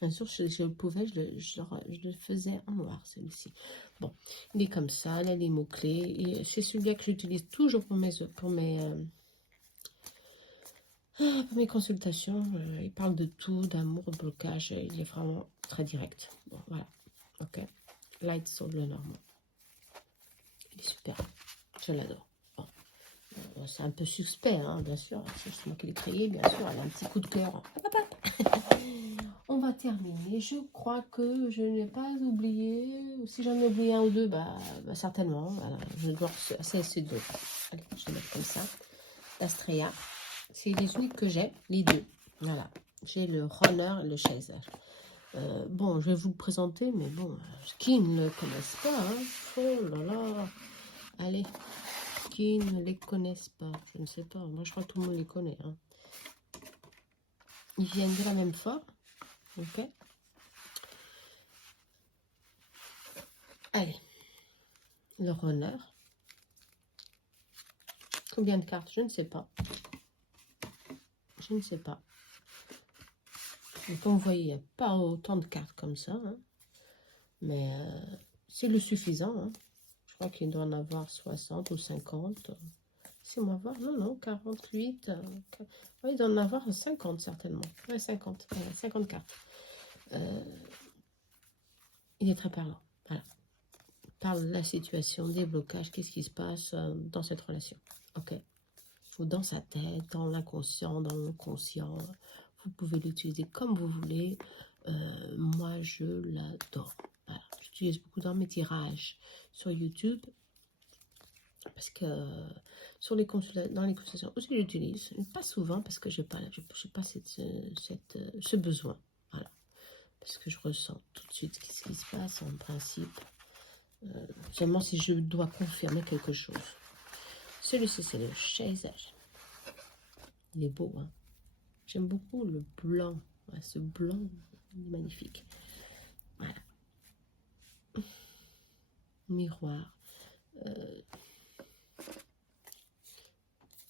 Un jour, je pouvais, je le faisais en noir, celui-ci. Bon, il est comme ça. Là, les mots-clés. C'est celui-là que j'utilise toujours pour mes consultations. Il parle de tout, d'amour, de blocage. Il est vraiment très direct. Bon, voilà. Ok. Light Soul le Normand. Il est super. Je l'adore. Bon. C'est un peu suspect, hein, bien sûr. C'est moi qui l'ai créé, bien sûr. Elle a un petit coup de cœur. On va terminer. Je crois que je n'ai pas oublié. Si j'en ai oublié un ou deux, bah certainement. Voilà. Je dois c'est deux. Allez, je vais mettre comme ça. L'Astrea. C'est les uniques que j'ai, les deux. Voilà. J'ai le runner et le chaise. Bon, je vais vous le présenter, mais bon, qui ne le connaissent pas, hein. Oh là là. Allez, qui ne les connaissent pas, je ne sais pas. Moi, je crois que tout le monde les connaît. Hein. Ils viennent de la même forme. Ok. Allez, le runner. Combien de cartes? Je ne sais pas. Je ne sais pas. Et comme vous voyez, il n'y a pas autant de cartes comme ça. Hein. Mais c'est le suffisant. Hein. Je crois qu'il doit en avoir 60 ou 50. Laissez-moi voir. Non, non, 48. Oui, il doit en avoir 50 certainement. Oui, 50. 50 cartes. Il est très parlant. Voilà. Il parle de la situation, des blocages, qu'est-ce qui se passe dans cette relation. Ok. Ou dans sa tête, dans l'inconscient, dans le conscient. Vous pouvez l'utiliser comme vous voulez. Moi, je l'adore. Voilà. J'utilise beaucoup dans mes tirages sur YouTube. Parce que dans les consultations aussi, j'utilise. Pas souvent parce que je n'ai pas ce besoin. Voilà. Parce que je ressens tout de suite ce qui se passe en principe. Seulement si je dois confirmer quelque chose. Celui-ci, c'est le chaise. Il est beau, hein. J'aime beaucoup le blanc. Ouais, ce blanc, il est magnifique. Voilà. Miroir.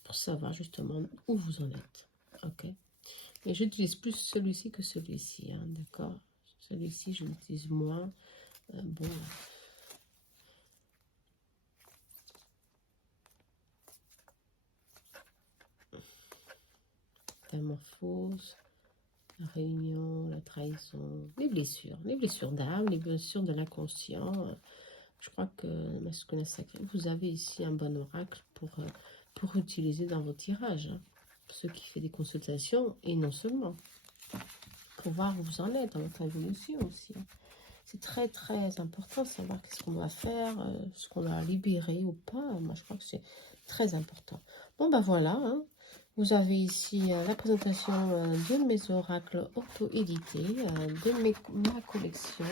Pour savoir justement où vous en êtes. Ok. Mais j'utilise plus celui-ci que celui-ci, hein, d'accord. Celui-ci, je l'utilise moins. Bon. Métamorphose, la réunion, la trahison, les blessures d'âme, les blessures de l'inconscient. Je crois que masculin sacré, vous avez ici un bon oracle pour utiliser dans vos tirages. Hein, pour ceux qui font des consultations, et non seulement. Pour voir où vous en êtes dans votre évolution aussi. Hein. c'est très très important de savoir qu'est-ce qu'on doit faire, ce qu'on doit libérer ou pas. Moi, je crois que c'est très important. Bon, ben voilà, hein. Vous avez ici la présentation de mes oracles auto-édités, ma collection.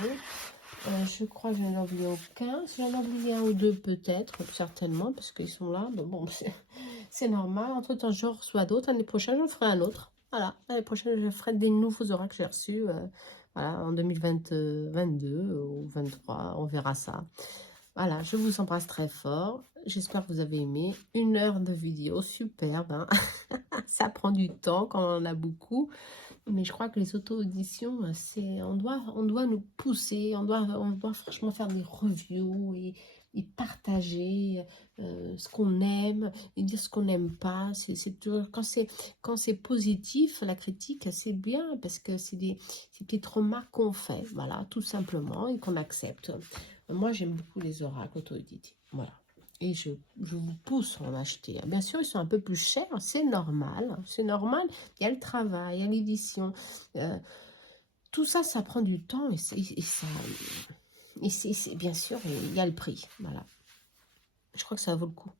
Je crois que je n'en ai oublié aucun. Si j'en ai oublié un ou deux, peut-être, certainement, parce qu'ils sont là. Mais bon, c'est normal. Entre-temps, je reçois d'autres. L'année prochaine, j'en ferai un autre. Voilà, l'année prochaine, je ferai des nouveaux oracles que j'ai reçus. Voilà, en 2022 ou 23, on verra ça. Voilà, je vous embrasse très fort. J'espère que vous avez aimé. 1 heure de vidéo, superbe, hein. Ça prend du temps quand on en a beaucoup. Mais je crois que les auto-auditions, on doit nous pousser, on doit franchement faire des reviews et partager ce qu'on aime et dire ce qu'on n'aime pas. Quand c'est positif, la critique, c'est bien parce que c'est des petites remarques qu'on fait, voilà, tout simplement, et qu'on accepte. Moi, j'aime beaucoup les oracles auto-édités, voilà. Et je vous pousse à en acheter. Bien sûr, ils sont un peu plus chers, c'est normal, c'est normal. Il y a le travail, il y a l'édition. Tout ça, ça prend du temps bien sûr, il y a le prix. Voilà. Je crois que ça vaut le coup.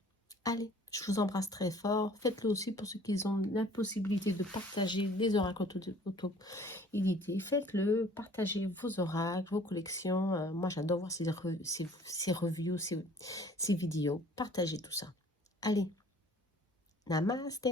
Allez, je vous embrasse très fort. Faites-le aussi pour ceux qui ont la possibilité de partager les oracles auto-édités. Faites-le, partagez vos oracles, vos collections. Moi, j'adore voir ces reviews, ces vidéos. Partagez tout ça. Allez, namaste.